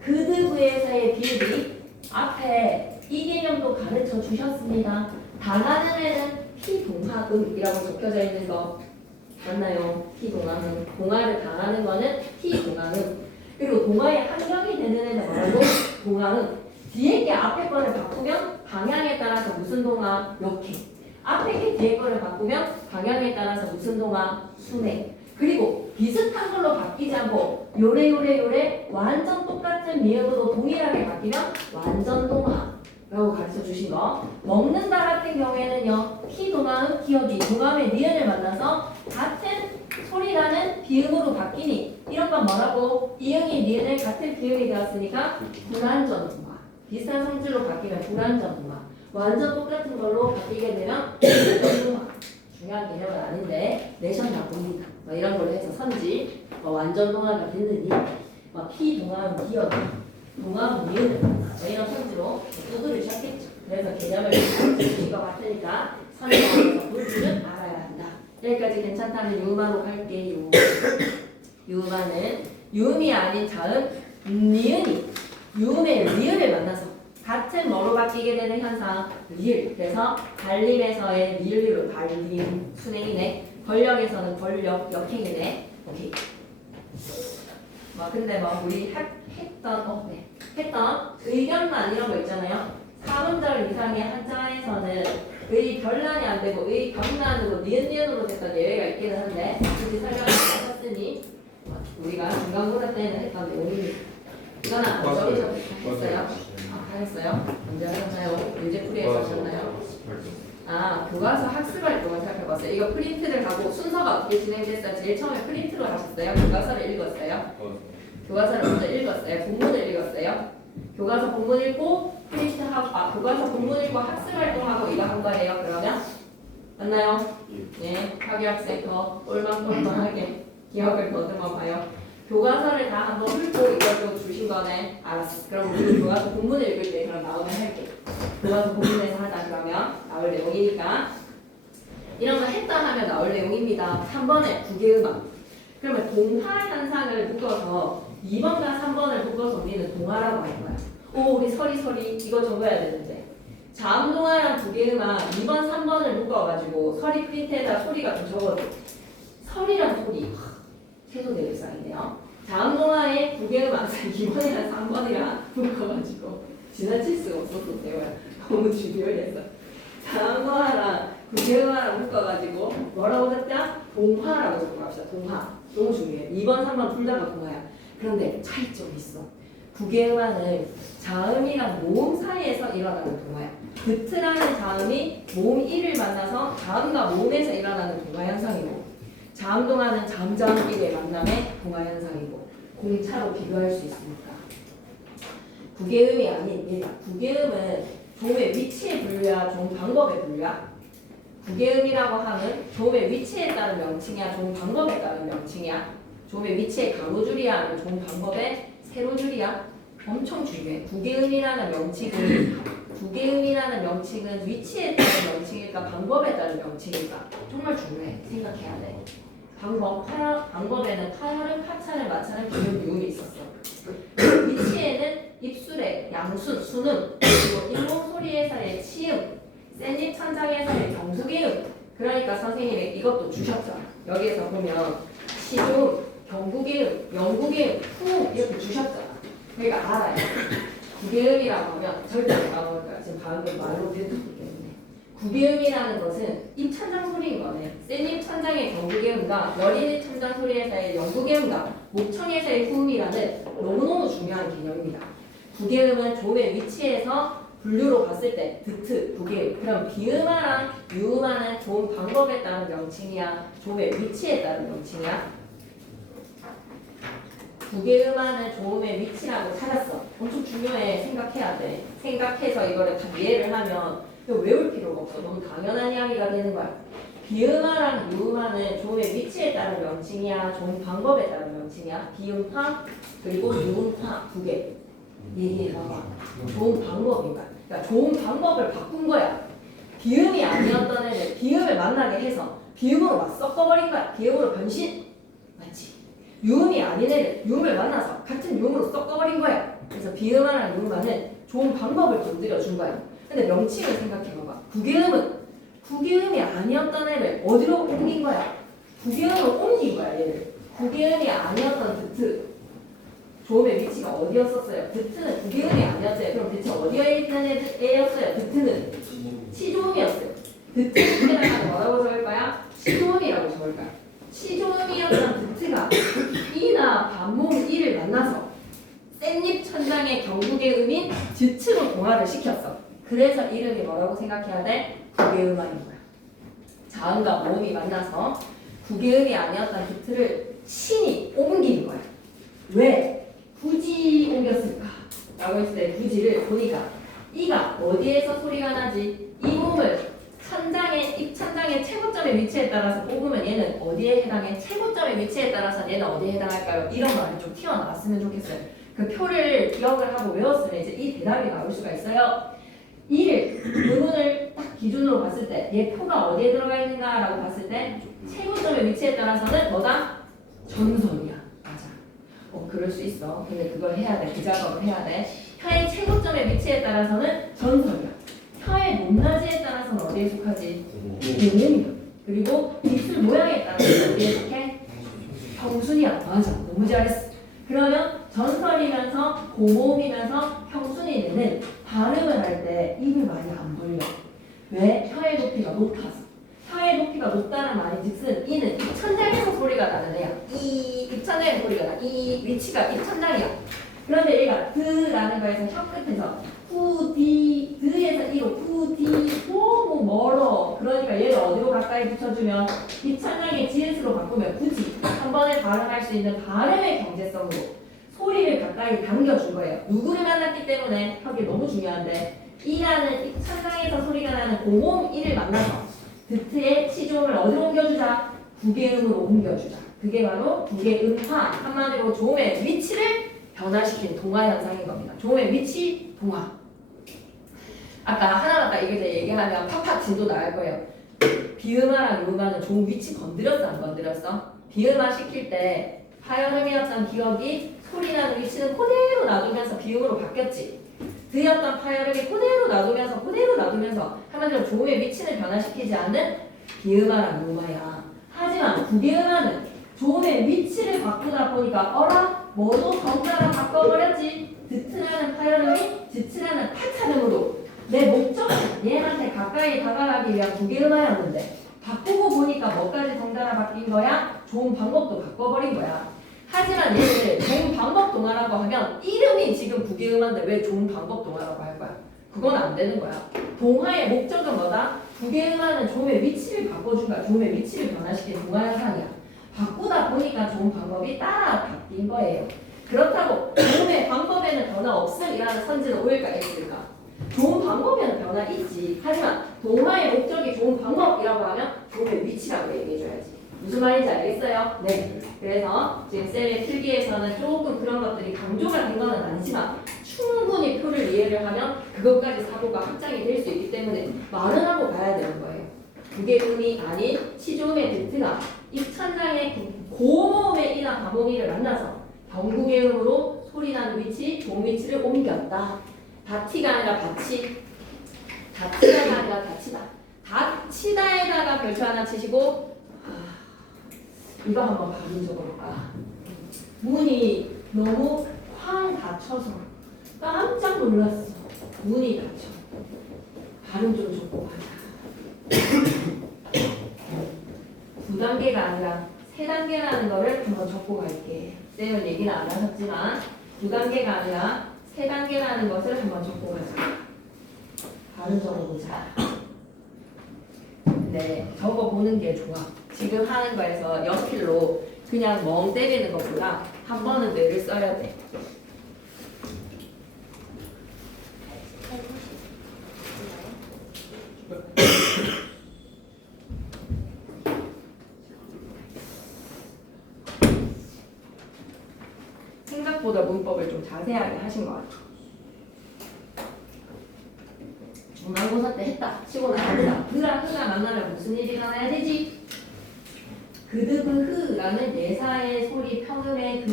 그드브에서의 비읍이 앞에 이 개념도 가르쳐 주셨습니다. 당하는 애는 피동화음이라고 적혀져 있는 거 맞나요? 피동화음. 동화를 당하는 거는 피동화음. 그리고 동화의 한정이 되는 애는 뭐라고? 동화음. 뒤에 게 앞에 거를 바꾸면 방향에 따라서 무슨 동화? 역행. 앞에 게 뒤에 거를 바꾸면 방향에 따라서 무슨 동화? 순행. 그리고 비슷한 걸로 바뀌지 않고 요래 완전 똑같은 미음으로 동일하게 바뀌면 완전 동화라고 가르쳐 주신 거. 먹는다 같은 경우에는요. 피동화음, 기억이 동화음의 니은을 만나서 같은 소리 나는 비음으로 바뀌니 이런 건 뭐라고? 이응이 니은을 같은 비음이 되었으니까 불완전 동화. 비슷한 성질로 바뀌면 불완전 동화. 완전 똑같은 걸로 바뀌게 되면 완전 동화. 중요한 개념은 아닌데 내셨나 봅니다. 이런 걸로 해서 선지 완전 동화가 됐느니 피동화음 기억이 동화음 니은을 이런 선지로 두드리셨겠죠. 그래서 개념을 주신 것 같으니까 선지에서 물줄은 알아야 한다. 여기까지 괜찮다면 유음화로 갈게요. 유음화는 유음이 아닌 자음, 니은이 유음의 리을을 만나서 같은 뭐로 바뀌게 되는 현상 리을. 그래서 발림에서의 리을로 발림 순행이네. 권력에서는 권력 역행이네. 오케이. 뭐 근데 뭐 우리 했던 의견만 이런 거 있잖아요. 4문절 이상의 한자에서는 의 별난이 안 되고 의 병난으로 니은니은으로 됐던 예외가 있기는 한데 굳이 설명을 하셨으니 우리가 중간고사 때는 했던 내용입니다. 이거는 안 적으셨어요? 다 했어요? 언제 하셨나요? 유제풀이에서 하셨나요? 교과서 학습 활동을 살펴봤어요. 이거 프린트를 하고 순서가 어떻게 진행됐어요? 제일 처음에 프린트를 하셨어요? 교과서를 읽었어요? 교과서를 먼저 읽었어요? 본문을 읽었어요? 교과서 본문 읽고 프린트하고 교과서 본문 읽고 학습 활동하고 이거 한 거예요. 그러면 맞나요? 네, 학위 학생 더 똘망똘망하게 기억을 더듬어 봐요. 교과서를 다 한번 훑고 이걸 또 주신 거네. 알았어. 그럼 우리 교과서 본문을 읽을 때 그럼 나오면 할게. 교과서 본문에서 하자 그러면 나올 내용이니까 이런 거 했다 하면 나올 내용입니다. 3번에 국외음악. 그러면 동화 현상을 묶어서 2번과 3번을 묶어서 우리는 동화라고 할 거야. 오, 우리 서리 이거 적어야 되는데. 자음동화랑 국외음악 2번, 3번을 묶어가지고 서리 프린트에다 소리가 좀 적어도 서리랑 소리 최소 대립상인데요. 자음동화에 국외음악 2번이랑 3번이랑 묶어가지고 지나칠 수가 없었어 대화야. 너무 주요해서 자음동화랑 국외음악랑 묶어가지고 뭐라고 했자? 동화라고 적어갑시다. 동화 너무 중요해. 2번, 3번 둘 다가 동화야. 그런데 차이점이 있어. 국외음악은 자음이랑 모음 사이에서 일어나는 동화야. 드트라는 자음이 모음 1을 만나서 자음과 모음에서 일어나는 동화 현상이고 자음동화는 자음 1의 만남의 동화 현상이고 공차로 비교할 수 있으니까. 국외음이 아닙니다. 국외음은 조음의 위치에 분류야, 조음 방법에 분류야. 국외음이라고 하면 조음의 위치에 따른 명칭이야, 조음 방법에 따른 명칭이야. 조음의 위치에 가로줄이야, 아니면 조음 방법에 세로줄이야. 엄청 중요해. 국외음이라는 명칭은 위치에 따른 명칭일까, 방법에 따른 명칭일까? 정말 중요해. 생각해야 돼. 방법에는 파열음, 파차름, 마차름, 기름, 미음이 있었어. 위치에는 입술의 양순, 순음, 그리고 잇몸 소리에서의 치음, 센입 천장에서의 경국이음. 그러니까 선생님이 이것도 주셨잖아. 여기에서 보면 시조음, 경국이음, 영국이음, 후음 이렇게 주셨잖아. 그러니까 알아요. 국외음이라고 하면 절대 안 나올 거야. 지금 방금 말로 뱉었기 때문에. 국외음이라는 것은 입천장 소리인 거네. 센입 천장의 경국이음과 여린입 천장 소리에서의 영국이음과 목청에서의 후음이라는 너무너무 중요한 개념입니다. 국외음은 조음의 위치에서 분류로 봤을 때 드트, 국외음. 그럼 비음화랑 유음화는 조음 방법에 따른 명칭이야, 조음의 위치에 따른 명칭이야. 국외음화는 조음의 위치라고 찾았어. 엄청 중요해. 생각해야 돼. 생각해서 이거를 다 이해를 하면 이거 외울 필요가 없어. 너무 당연한 이야기가 되는 거야. 비음화랑 유음화는 조음의 위치에 따른 명칭이야, 조음 방법에 따른 명칭이야. 비음화 그리고 유음화 두 개. 얘기해봐봐. 조음 방법인 거야. 그러니까 조음 방법을 바꾼 거야. 비음이 아니었던 애를 비음을 만나게 해서 비음으로 막 섞어버린 거야. 비음으로 변신. 맞지? 유음이 아닌 애를 유음을 만나서 같은 유음으로 섞어버린 거야. 그래서 비음화랑 유음화는 좋은 방법을 건드려 준 거야. 근데 명칭을 생각해봐봐. 국외음이 아니었던 애를 어디로 옮긴 거야? 국외음으로 옮긴 거야 얘를. 국외음이 아니었던 드트. 조음의 위치가 어디였었어요? 드트는 국외음이 아니었어요. 그럼 대체 어디에 있는 애였어요? 드트는 시조음이었어요. 드트에다가 뭐라고 적을 거야? 시조음이라고 적을 거야. 시조음이었던 드트가 이나 반모음 이를 만나서 센입 천장의 경국의 음인 드트로 동화를 시켰어. 그래서 이름이 뭐라고 생각해야 돼? 국외음화인 거야. 자음과 모음이 만나서 국외음이 아니었던 드트를 신이 옮긴 거야. 왜? 굳이 옮겼을까? 라고 했을 때 굳이를 보니까 이가 어디에서 소리가 나지? 이 몸을 입천장의 최고점의 위치에 따라서 뽑으면 얘는 어디에 해당해? 최고점의 위치에 따라서 얘는 어디에 해당할까요? 이런 말이 좀 튀어나왔으면 좋겠어요. 그 표를 기억을 하고 외웠으면 이제 이 대답이 나올 수가 있어요. 이를 의문을 딱 기준으로 봤을 때 얘 표가 어디에 들어가 있는가라고 봤을 때 최고점의 위치에 따라서는 뭐다? 전선이야. 맞아. 그럴 수 있어. 근데 그걸 해야 돼. 그 작업을 해야 돼. 혀의 최고점의 위치에 따라서는 전설이야. 혀의 높낮이에 따라서는 어디에 속하지? 고음이야. 그리고 입술 모양에 따라서 어디에 속해? 평순이야. 맞아. 너무 잘했어. 그러면 전설이면서 고모음이면서 평순이는 발음을 할 때 입을 많이 안 벌려. 왜? 혀의 높이가 높아서. 혀의 높이가 높다는 말이 즉슨 이는 입천장에서 소리가 나는 애야. 이 입천장에서 소리가 나. 이 위치가 입천장이야. 그런데 얘가 드라는 거에서 혀 끝에서 후디 드에서 이로 후디 너무 멀어. 그러니까 얘를 어디로 가까이 붙여주면 입천장의 지읒으로 바꾸면 굳이 한 번에 발음할 수 있는 발음의 경제성으로 소리를 가까이 당겨준 거예요. 누구를 만났기 때문에 혀이 너무 중요한데 이라는 입천장에서 소리가 나는 고음 이를 만나서 드트의 시조음을 어디로 옮겨주자? 구개음으로 옮겨주자. 그게 바로 구개음화. 한마디로 조음의 위치를 변화시킨 동화 현상인 겁니다. 조음의 위치 동화. 아까 하나마다 이게 이제 얘기하면 팍팍 진도 나갈 거예요. 비음화랑 요음화는 조음 위치 건드렸어 안 건드렸어? 비음화 시킬 때 파열음이었던 기억이 소리 나는 위치는 그대로 놔두면서 비음으로 바뀌었지. 드였던 파열음이 그대로 놔두면서 한마디로 조음의 위치를 변화시키지 않는 비음화랑 요음화야. 하지만 구개음화는 조음의 위치를 바꾸다 보니까 어라? 뭐도 정자가 바꿔버렸지. 드트라는 파열음이 드트라는 파차음으로 내 목적은 얘한테 가까이 다가가기 위한 구개음화였는데 바꾸고 보니까 뭐까지 정자가 바뀐 거야? 조음 방법도 바꿔버린 거야. 하지만 얘를 조음 방법 동화라고 하면 이름이 지금 구개음화인데 왜 조음 방법 동화라고 할 거야? 그건 안 되는 거야. 동화의 목적은 뭐다? 구개음화는 조음의 위치를 바꿔준 거야. 조음의 위치를 변화시킨 동화 현상이야. 바꾸다 보니까 조음 방법이 따라 바뀐 거예요. 그렇다고 조음의 방법에는 변화 없음이라는 선지는 O일까 X일까? 조음 방법에는 변화 있지. 하지만 동화의 목적이 조음 방법이라고 하면 조음의 위치라고 얘기해줘야지. 무슨 말인지 알겠어요? 네. 그래서 지금 쌤의 필기에서는 조금 그런 것들이 강조가 된 건 아니지만 충분히 표를 이해를 하면 그것까지 사고가 확장이 될 수 있기 때문에 말은 하고 가야 되는 거예요. 구개음이 아닌 시조음의 드트가 입천장의 고모음의 이나 가모미를 만나서 경구개음으로 소리나는 위치, 동 위치를 옮겼다. 다티가 아니라 다치. 다치가 아니라 다치다. 다치다에다가 별표 하나 치시고 이거 한번 발음 적어볼까? 문이 너무 쾅 닫혀서 깜짝 놀랐어. 문이 닫혀. 발음 좀 적고 가자. 2단계가 아니라 3단계라는 거를 한번 적고 갈게. 쌤은 얘기는 안 하셨지만 2단계가 아니라 3단계라는 것을 한번 적고 가자. 발음 적어보자. 네, 적어보는 게 좋아. 지금 하는 거에서 연필로 그냥 멍 때리는 것보다 한 번은 뇌를 써야 돼. 생각보다 문법을 좀 자세하게 하신 것 같아. 중간고사 때 했다 치고 나간다. 그랑 흐가 만나면 무슨 일이 일어나야 되지? 그드브흐라는 내사의 소리 평음의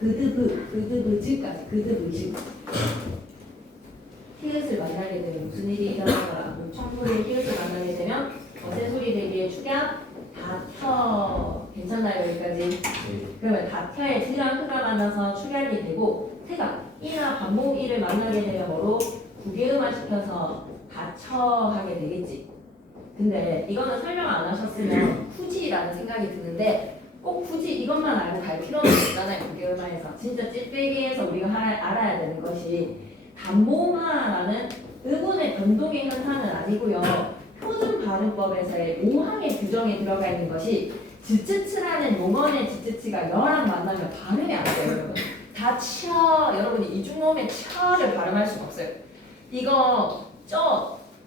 그드브즈까지 그드브즈. 히읗을 만나게 되면 무슨 일이 일어나더라? 청소리의 히읗을 만나게 되면 어제 소리 대기의 축약 다혀. 괜찮나요 여기까지? 그러면 다혀의 드랑 흐가 만나서 축약이 되고 태가 이나 반복 이를 만나게 되면 뭐로? 구개음화 시켜서 닫혀 하게 되겠지. 근데 이거는 설명 안 하셨으면 굳이라는 생각이 드는데 꼭 굳이 이것만 알고 갈 필요는 없잖아요. 구개음화에서 진짜 찌빼기에서 우리가 알아야 되는 것이 단모음화라는 의문의 변동의 현상은 아니고요. 표준 발음법에서의 5항의 규정에 들어가 있는 것이 즈츠츠라는 용언의 즈츠츠가 여랑 만나면 발음이 안 돼요, 여러분. 다 쳐. 여러분이 이중모음의 쳐를 발음할 수가 없어요. 이거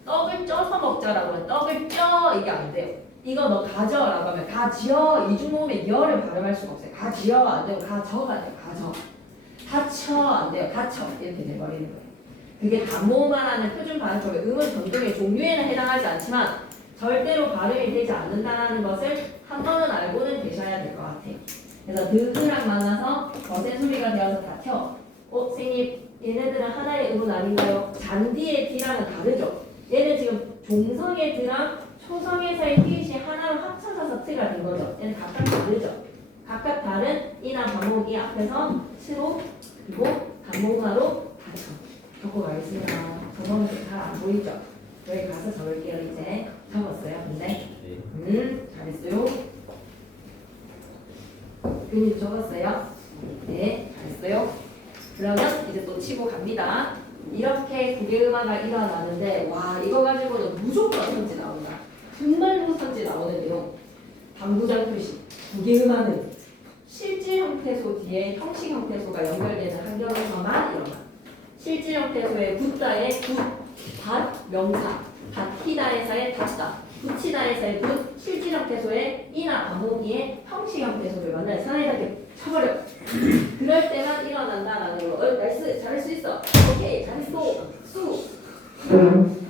떡을 쪄서 먹자라고 하면 떡을 쪄 이게 안 돼요. 이거 너 가져라고 하면 가지어 이중모음의 여를 발음할 수가 없어요. 가지어 안 되고 가져가 돼요. 가져. 다쳐 안 돼요. 다쳐 이렇게 돼버리는 거예요. 그게 단모음화라는 표준 발음법의 음은 변동의 종류에는 해당하지 않지만 절대로 발음이 되지 않는다는 것을 한 번은 알고는 계셔야 될 것 같아요. 그래서 드그랑 만나서 거센 소리가 되어서 다텨. 선생님, 얘네들은 하나의 음은 아닌가요? 잔디의 D랑은 다르죠? 얘는 지금 종성의 D랑 초성에서의 T이 하나로 합쳐져서 T가 된 거죠. 얘는 각각 다르죠? 각각 다른 이나 반목이 앞에서 시로 그리고 단모사로 다쳐. 적고 가겠습니다. 저거는 잘 안 보이죠? 여기 가서 적을게요. 이제 적었어요. 근데 잘했어요. 근이 적었어요. 네, 잘했어요. 그러면 이제 또 치고 갑니다. 이렇게 국외음화가 일어나는데 와 이거 가지고는 무조건 선지 나온다. 정말로 선지 나오는 내용. 당구장 표시. 국외음화는 실질 형태소 뒤에 형식 형태소가 연결되는 환경에서만 일어나. 실질 형태소의 붓다의 붓, 밭, 명사, 밭히다에서의 닫다, 붙이다에서의 붓, 실질 형태소의 이나 반목이의 형식 형태소를 만나요. 사나이답게 쳐버려. 그럴 때만 일어난다라는 거. 나이스, 잘할 수 있어. 오케이, 잘했어. 수.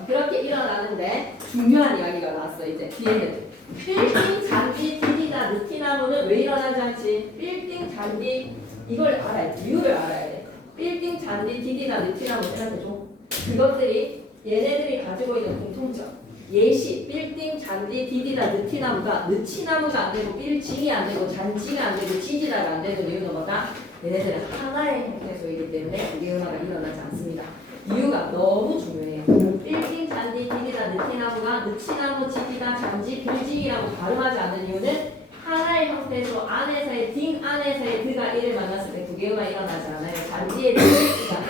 그렇게 일어나는데 중요한 이야기가 나왔어. 이제 뒤에는 빌딩, 잔디, 디디나 느티나무는 왜 일어나지 않지? 빌딩, 잔디 이걸 알아야 돼. 이유를 알아야 돼. 빌딩, 잔디, 디디나 느티나무 생각해줘. 그것들이 얘네들이 가지고 있는 공통점. 예시, 빌딩, 잔디, 디디나 느티나무가 느티나무가 안 되고 빌딩이 안 되고 잔디가 안 되고 디디나가 안 되는 이유는 뭐다? 얘네들은 하나의 형태소이기 때문에 국외음화가 일어나지 않습니다. 이유가 너무 중요해요. 빌딩, 잔디, 디디나 느티나무가 느티나무, 디디나, 잔디, 빌딩이라고 발음하지 않는 이유는 하나의 형태소 안에서의 딩 안에서의 드가 이를 만났을 때 국외음화 일어나지 않아요. 잔디의 드가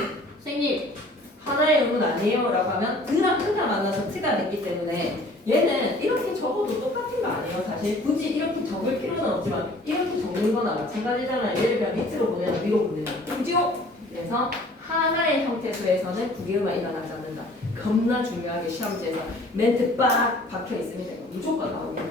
선생님 하나의 음은 아니에요 라고 하면 드랑 트가 만나서 트가 됐기 때문에 얘는 이렇게 적어도 똑같은 거 아니에요. 사실 굳이 이렇게 적을 필요는 없지만 이렇게 적는 거나 마찬가지잖아요. 얘를 그냥 밑으로 보내나 위로 보내나 그죠? 그래서 하나의 형태소에서는 국외음화 일어나지 않는다. 겁나 중요하게 시험지에서 멘트 빡 박혀 있습니다. 무조건 나오게.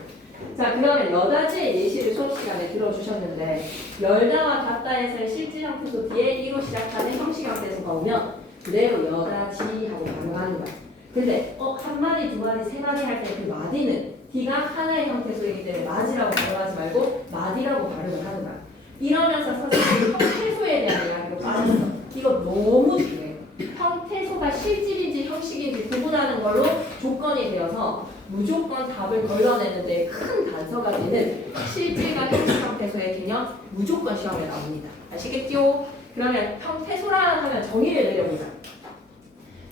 자 그러면 여다지의 예시를 수업 시간에 들어주셨는데 열다와 닫다에서의 실질 형태소 뒤에 이로 시작하는 형식 형태소가 오면 그대로 여다지 하고 발음하는 거야. 근데 한 마디, 두 마디, 세 마디 할 때 그 마디는 D가 하나의 형태소이기 때문에 마지라고 발음하지 말고 마디라고 발음을 하는 거야. 이러면서 선생님이 형태소에 대한 이야기로 빠졌어. 이거 너무 중요해요. 형태소가 실질인지 형식인지 구분하는 걸로 조건이 되어서 무조건 답을 걸러내는데 큰 단서가 되는 실질과 형식 형태소의 개념 무조건 시험에 나옵니다. 아시겠죠? 그러면 형태소라 하면 정의를 내려보자.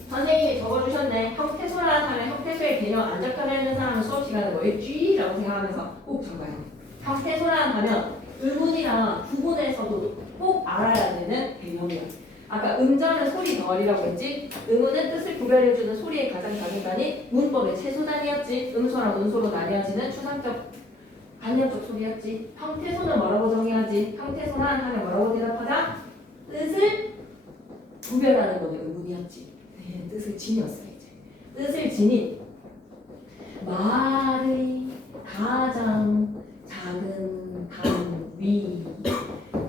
선생님이 적어주셨네. 형태소라 하면 형태소의 개념 안 적혀내는 사람은 수업 시간에 뭐였지? 라고 생각하면서 꼭 적어야 돼. 형태소라 하면 의문이랑 구분에서도 꼭 알아야 되는 개념이야. 아까 음자는 소리 덩어리라고 했지? 의문은 뜻을 구별해주는 소리의 가장 작은 단위, 문법의 최소 단위였지. 음소랑 음소로 나뉘어지는 추상적 관념적 소리였지. 형태소는 뭐라고 정의하지? 형태소라 하면 뭐라고 대답하자? 뜻을 구별하는 거는 의문이었지. 네, 뜻을 지녔어요 이제. 뜻을 지닌 말의 가장 작은 단위.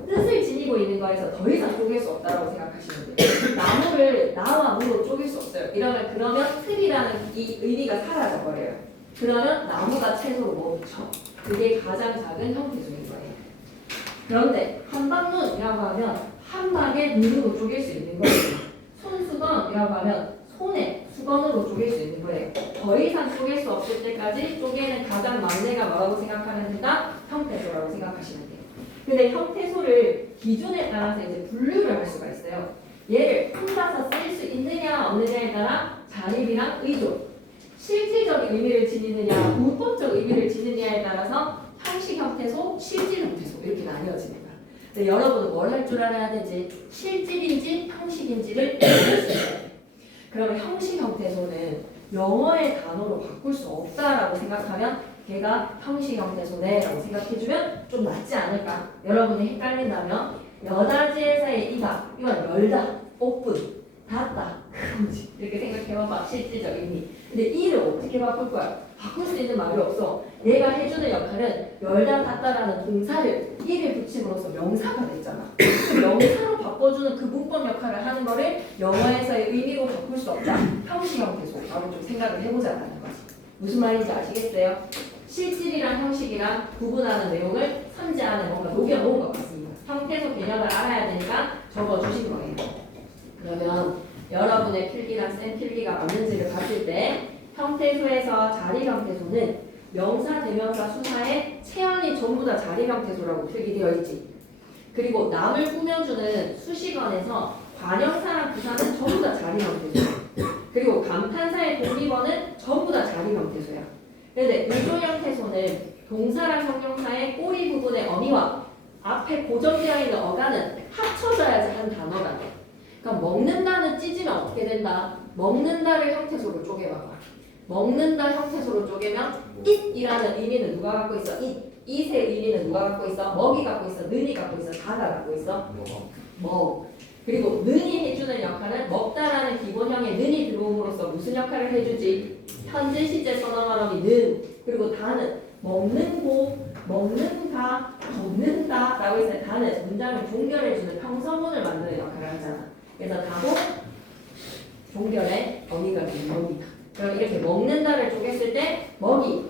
뜻을 지니고 있는 거에서 더 이상 쪼갤 수 없다라고 생각하시면 돼요. 나무를 나와 무로 쪼갤 수 없어요. 그러면 틀이라는 이 의미가 사라져 버려요. 그러면 나무가 채소로 멈춰. 그게 가장 작은 형태소인 거예요. 그런데 한방눈이라고 하면 한 방에 눈으로 쪼갤 수 있는 거예요. 손수건이라고 하면 손에 수건으로 쪼갤 수 있는 거예요. 더 이상 쪼갤 수 없을 때까지 쪼개는 가장 막내가 뭐라고 생각하면 된다? 형태소라고 생각하시면 돼요. 근데 형태소를 기준에 따라서 이제 분류를 할 수가 있어요. 얘를 혼자서 쓸 수 있느냐 없느냐에 따라 자립이랑 의존, 실질적인 의미를 지니느냐 문법적 의미를 지니느냐에 따라서 형식 형태소, 실질 형태소 이렇게 나뉘어집니다. 근데 여러분은 뭘 할 줄 알아야 되지? 실질인지 형식인지를 알 수 있어요. 그러면 형식 형태소는 영어의 단어로 바꿀 수 없다라고 생각하면 걔가 형식 형태소네 라고 생각해주면 좀 낫지 않을까? 여러분이 헷갈린다면 여다지에서의 이다, 이건 열다, 오픈, 닫다, 크지 이렇게 생각해봐봐. 실질적 의미. 근데 이를 어떻게 바꿀 거야? 바꿀 수 있는 말이 없어. 얘가 해주는 역할은 열다 닫다라는 동사를 이를 붙임으로써 명사가 됐잖아. 그 명사로 바꿔주는 그 문법 역할을 하는 거를 영어에서의 의미로 바꿀 수 없다. 형식 형태소. 바로 좀 생각을 해보자라는 거지. 무슨 말인지 아시겠어요? 실질이랑 형식이랑 구분하는 내용을 선지 안에 뭔가 녹여놓은 것 같습니다. 형태소 개념을 알아야 되니까 적어주신 거예요. 그러면 여러분의 필기랑 쌤 필기가 맞는지를 봤을 때 형태소에서 자리 형태소는 명사, 대명사, 수사에 체언이 전부 다 자리 형태소라고 필기되어 있지. 그리고 남을 꾸며주는 수식어에서 관형사랑 부사는 전부 다 자리 형태소. 그리고 감탄사의 독립어는 전부 다 자리 형태소야. 그런데 의조 형태소는 동사랑 형용사의 꼬리 부분의 어미와 앞에 고정되어 있는 어간은 합쳐져야지 한 단어가 돼. 그러니까 먹는다는 찢으면 어떻게 된다? 먹는다를 형태소로 쪼개봐봐. 먹는다 형태소로 쪼개면 it이라는 의미는 누가 갖고 있어? it의 의미는 누가 갖고 있어? 먹이 갖고 있어? 는이 갖고 있어? 다가 갖고 있어? 먹. 그리고 는이 해주는 역할은 먹다라는 기본형의 는이 들어옴으로써 무슨 역할을 해주지? 현재 시제 선어말음이 는. 그리고 다는 먹는 고, 먹는다, 먹는다 라고 해서 다는 문장을 종결해주는 평서문을 만드는 역할을 하잖아. 그래서 다도 종결의 어미가 되는 먹이다. 그럼 이렇게 먹는다를 쪼갰을 때 먹이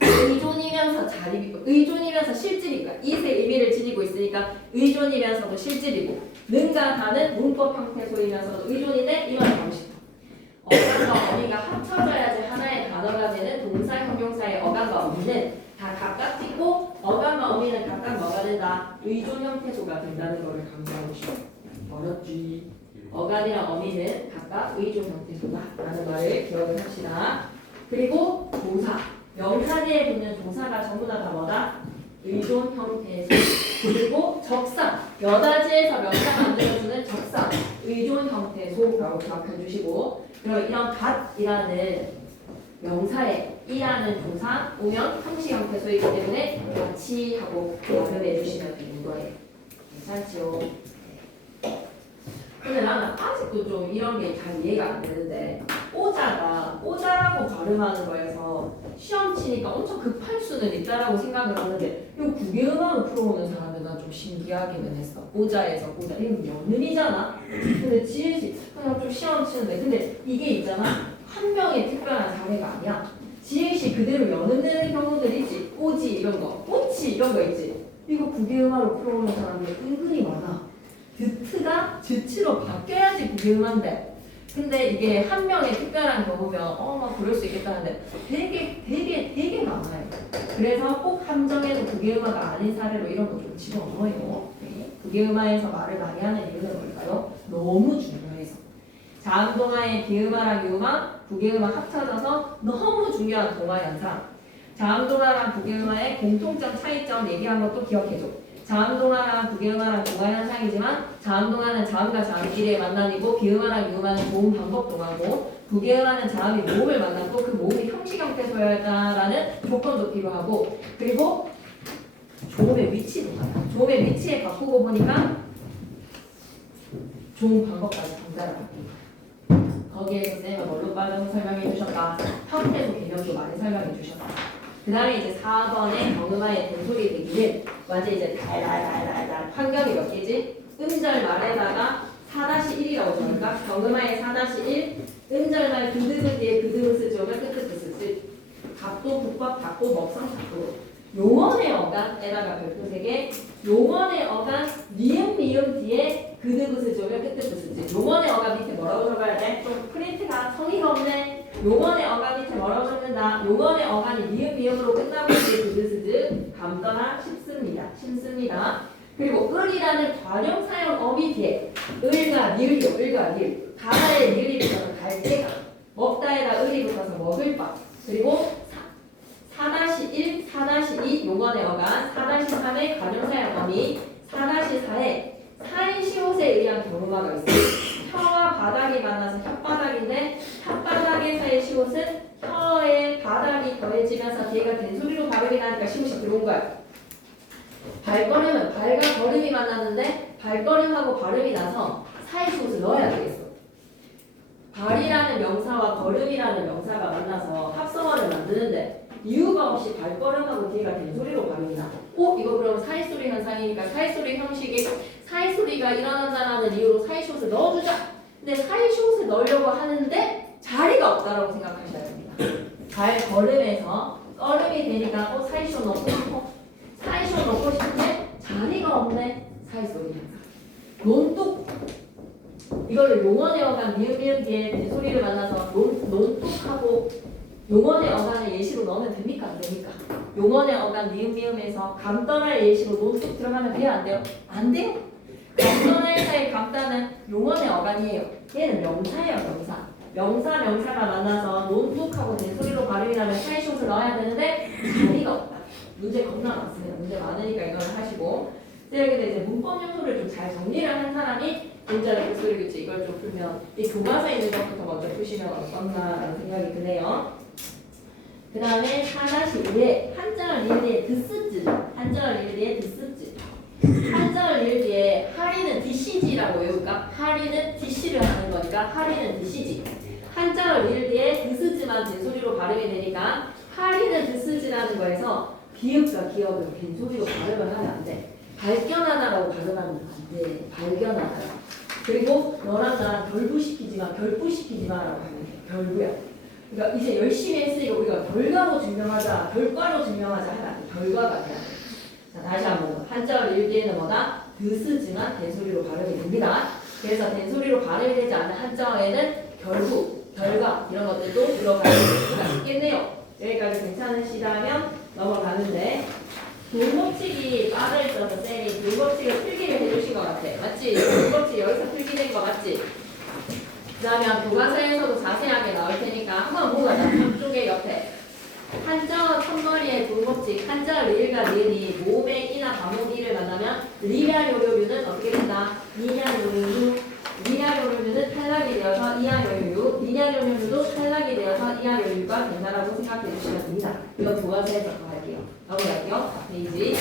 의존이면서 자리, 의존이면서 실질이니까 이의 의미를 지니고 있으니까 의존이면서도 실질이고 는과 다는 문법 형태소이면서도 의존인데 이만 방식. 어간과 어미가 합쳐져야지 하나의 단어가 되는 동사 형용사의 어간과 어미는 다 각각 있고 어간과 어미는 각각 뭐가 된다? 의존 형태소가 된다는 것을 강조하고 싶어. 어렵지. 어간이랑 어미는 각각 의존 형태소다라는 말을 기억을 합시다. 그리고 동사, 명사 뒤에 붙는 동사가 전부 다 뭐다? 의존 형태소. 그리고 적사, 여다지에서 명사 만들어주는 적사, 의존 형태소라고 기억해 주시고, 그럼 이런 갓이라는 명사에 이라는 동사 오면 형식 형태소이기 때문에 같이 하고 발음해 주시면 되는 거예요. 괜찮지요? 근데 나는 아직도 좀 이런 게 잘 이해가 안 되는데 오자라고 발음하는 거에서 시험 치니까 엄청 급할 수는 있다라고 생각을 하는데 이거 구개음으로 풀어오는 사람들 난 좀 신기하기는 했어. 오자에서 오자 이건 연음이잖아. 근데 지혜씨 그냥 좀 시험 치는데 근데 이게 있잖아. 한 명의 특별한 사례가 아니야. 지혜씨 그대로 연음되는 경우들 있지. 오지 이런 거, 오치 이런 거 있지. 이거 구개음으로 풀어오는 사람들 은근히 많아. 드트가 드치로 바뀌어야지 구개음한데 근데 이게 한 명의 특별한 경우면 막 그럴 수 있겠다는데 되게 많아요. 그래서 꼭 함정에도 구개음화가 아닌 사례로 이런 거 좀 집어넣어요. 네. 구개음화에서 말을 많이 하는 이유는 뭘까요? 너무 중요해서. 자음동화의 비음화랑 유음화, 구개음화 합쳐져서 너무 중요한 동화 현상. 자음동화랑 구개음화의 공통점 차이점 얘기한 것도 기억해줘. 자음동화랑 부개음화랑 동화 현상이지만 자음동화는 자음과 자음끼리의 만남이고 비음화랑 유음화는 모음 반복 동화고 부개음화는 자음이 모음을 만났고 그 모음이 형식 형태소였다라는 조건도 필요하고 그리고 조음의 위치도 같아. 조음의 위치에 바꾸고 보니까 조음 방법까지 강자를 바꾼다. 거기에서 쌤은 뭘로 빠져서 설명해 주셨다. 형태소 개념도 많이 설명해 주셨다. 그 다음에 이제 4번의 경음화의 된소리 되기는 완전 이제 달달달달달 환경이 몇 개지? 음절 말에다가 4-1이라고 적을까? 경음화의 4-1 음절말 그드그 뒤에 그드그 쓰지오면 끝끝 쓰지 각도 국밥 닫고 먹성 닫고 용언의 어간에다가 별표 3개 용언의 어간 니은 미음 뒤에 그드그 쓰지오면 끝끝 쓰지 용언의 어간 밑에 뭐라고 적어야 돼? 좀 프린트가 성의가 없네. 용언의 어간 밑에 뭐라고 적는다? 용언의 어간이 미음 미음으로 끝나고 있는 그드스드 감떠나 쉽습니다. 그리고 을이라는 관형사형 어미 뒤에 을과 니을이요. 을과 니을 가다에 니을이 붙어서 갈대가 먹다에다 을이 붙어서 먹을 바 그리고 4-1, 4-2 용언의 어간 4-3의 관형사형 어미 4-4에 사인시옷에 의한 경음화가 있어요. 혀와 바닥이 만나서 혓바닥인데 혓바닥에서의 시옷은 혀의 바닥이 더해지면서 뒤에가 된소리로 발음이 나니까 시옷이 들어온 거야. 발걸음은 발과 걸음이 만났는데 발걸음하고 발음이 나서 사이 시옷을 넣어야 되겠어. 발이라는 명사와 걸음이라는 명사가 만나서 합성어를 만드는데 이유가 없이 발걸음하고 뒤에가 된소리로 발음이 나. 이거 그럼 사이소리 현상이니까 사이소리 형식이 사이소리가 일어난다는 이유로 사이시옷을 넣어주자. 근데 사이시옷을 넣으려고 하는데 자리가 없다라고 생각하셔야 됩니다. 발걸음에서 얼음이 되니까 사이쇼 넣고 싶어. 사이쇼 넣고 싶은데 자리가 없네. 사이소리 현상. 논뚝. 이거를 용언의 어간 미음 뒤에 대소리를 만나서 논뚝하고 용언의 어간을 예시로 넣으면 됩니까? 안 됩니까? 용언의 어간 미음에서 감떠날 예시로 논뚝 들어가면 돼요? 안 돼요? 안 돼요? 감떠날 사이 감떠는 용언의 어간이에요. 얘는 명사예요. 명사가 만나서 논뚝하고 대소리로 발음이 나면 사이숏을 넣어야 되는데 자리가 없다. 문제 겁나 많습니다. 문제 많으니까 이거를 하시고 이렇게 이제 문법 요소를 좀 잘 정리를 한 사람이 문자의 대소리 규칙 이걸 좀 풀면 이 교과서에 있는 것부터 먼저 푸시면 어떻나라는 생각이 드네요. 그 다음에 4-5에 한자를 리을 뒤에 드쓰즈 한자를 리을 뒤에 드쓰즈 한자를 리을 뒤에 하리는 DCG라고 외울까? 하리는 DC를 하는 거니까 하리는 DCG 한자를 리을 뒤에 드쓰즈만 빈소리로 발음이 되니까 하리는 드쓰즈라는 거에서 비읍과 기역은 빈소리로 발음을 하면 안 돼. 발견하다라고 발음하면 안 돼. 발견하다. 그리고 너랑 나랑 결부시키지 마라고 하면 돼. 결부야. 그러니까 이제 열심히 했으니까 우리가 결과로 증명하자, 결과로 증명하자 하면 안 돼. 결과가 돼야 돼. 자, 다시 한번 한자를 읽기에는 뭐다? 드쓰지만 된소리로 발음이 됩니다. 그래서 된소리로 발음이 되지 않는 한자어에는 결부, 결과 이런 것들도 들어갈 수가 있겠네요. 여기까지 괜찮으시다면 넘어가는데 돌법칙이 빠져있어서 쌤이 돌법칙을 필기를 해주신 것 같아. 맞지? 돌법칙 여기서 필기된 거 맞지? 그 다음에 교과서에서도 자세하게 나올 테니까 한번 보자. 한쪽에 옆에 한자어 첫머리에 돌법칙 한자어 리을과 리을이 모음의 이나 과목 이를 만나면 리야요료류는 어떻게 된다? 리야요료류는 탈락이 되어서 이하요료류 리야요료류도 탈락이 되어서 이하요료류가 된다라고 생각해 주시면 됩니다. 이건 교과서에서 더 할게요. 넘어갈게요. 페이지.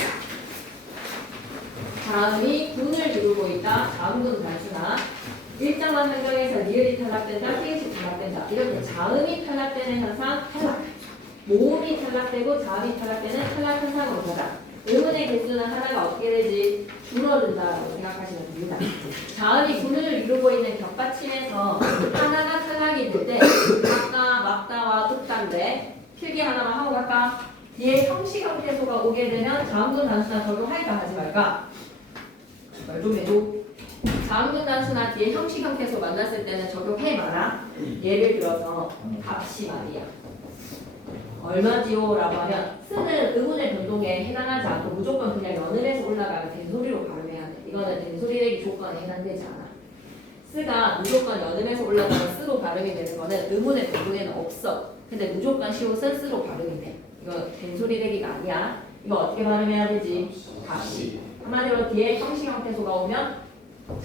다음이 군을 이루고 있다. 다음군 단수나 일정한 환경에서 리을이 탈락된다. 히읗이 탈락된다. 이렇게 자음이 탈락되는 현상 탈락. 모음이 탈락되고 자음이 탈락되는 탈락 현상으로 보자. 의문의 개수는 하나가 어떻게 되지? 줄어든다라고 생각하시면 됩니다. 자음이 군을 이루고 있는 격받침에서 하나가 탈락이 될 때 막다와 읍다인데 필기 하나만 하고 갈까? 뒤에 형식 형태소가 오게 되면 자음군 단수나 적용할까 하지 말까? 말 좀 해줘. 자음군 단수나 뒤에 형식 형태소 만났을 때는 적용해 마라. 예를 들어서 값이 말이야. 얼마지요? 라고 하면 쓰는 의문의 변동에 해당하지 않고 무조건 그냥 연음에서 올라가면 된소리로 발음해야 돼. 이거는 된소리 되기 조건에 해당되지 않아. 쓰가 무조건 연음에서 올라가면 쓰로 발음이 되는 거는 의문의 변동에는 없어. 근데 무조건 시옷은 쓰로 발음이 돼. 이거 된소리 되기가 아니야. 이거 어떻게 발음해야 되지? 값이. 한마디로 뒤에 형식 형태소가 오면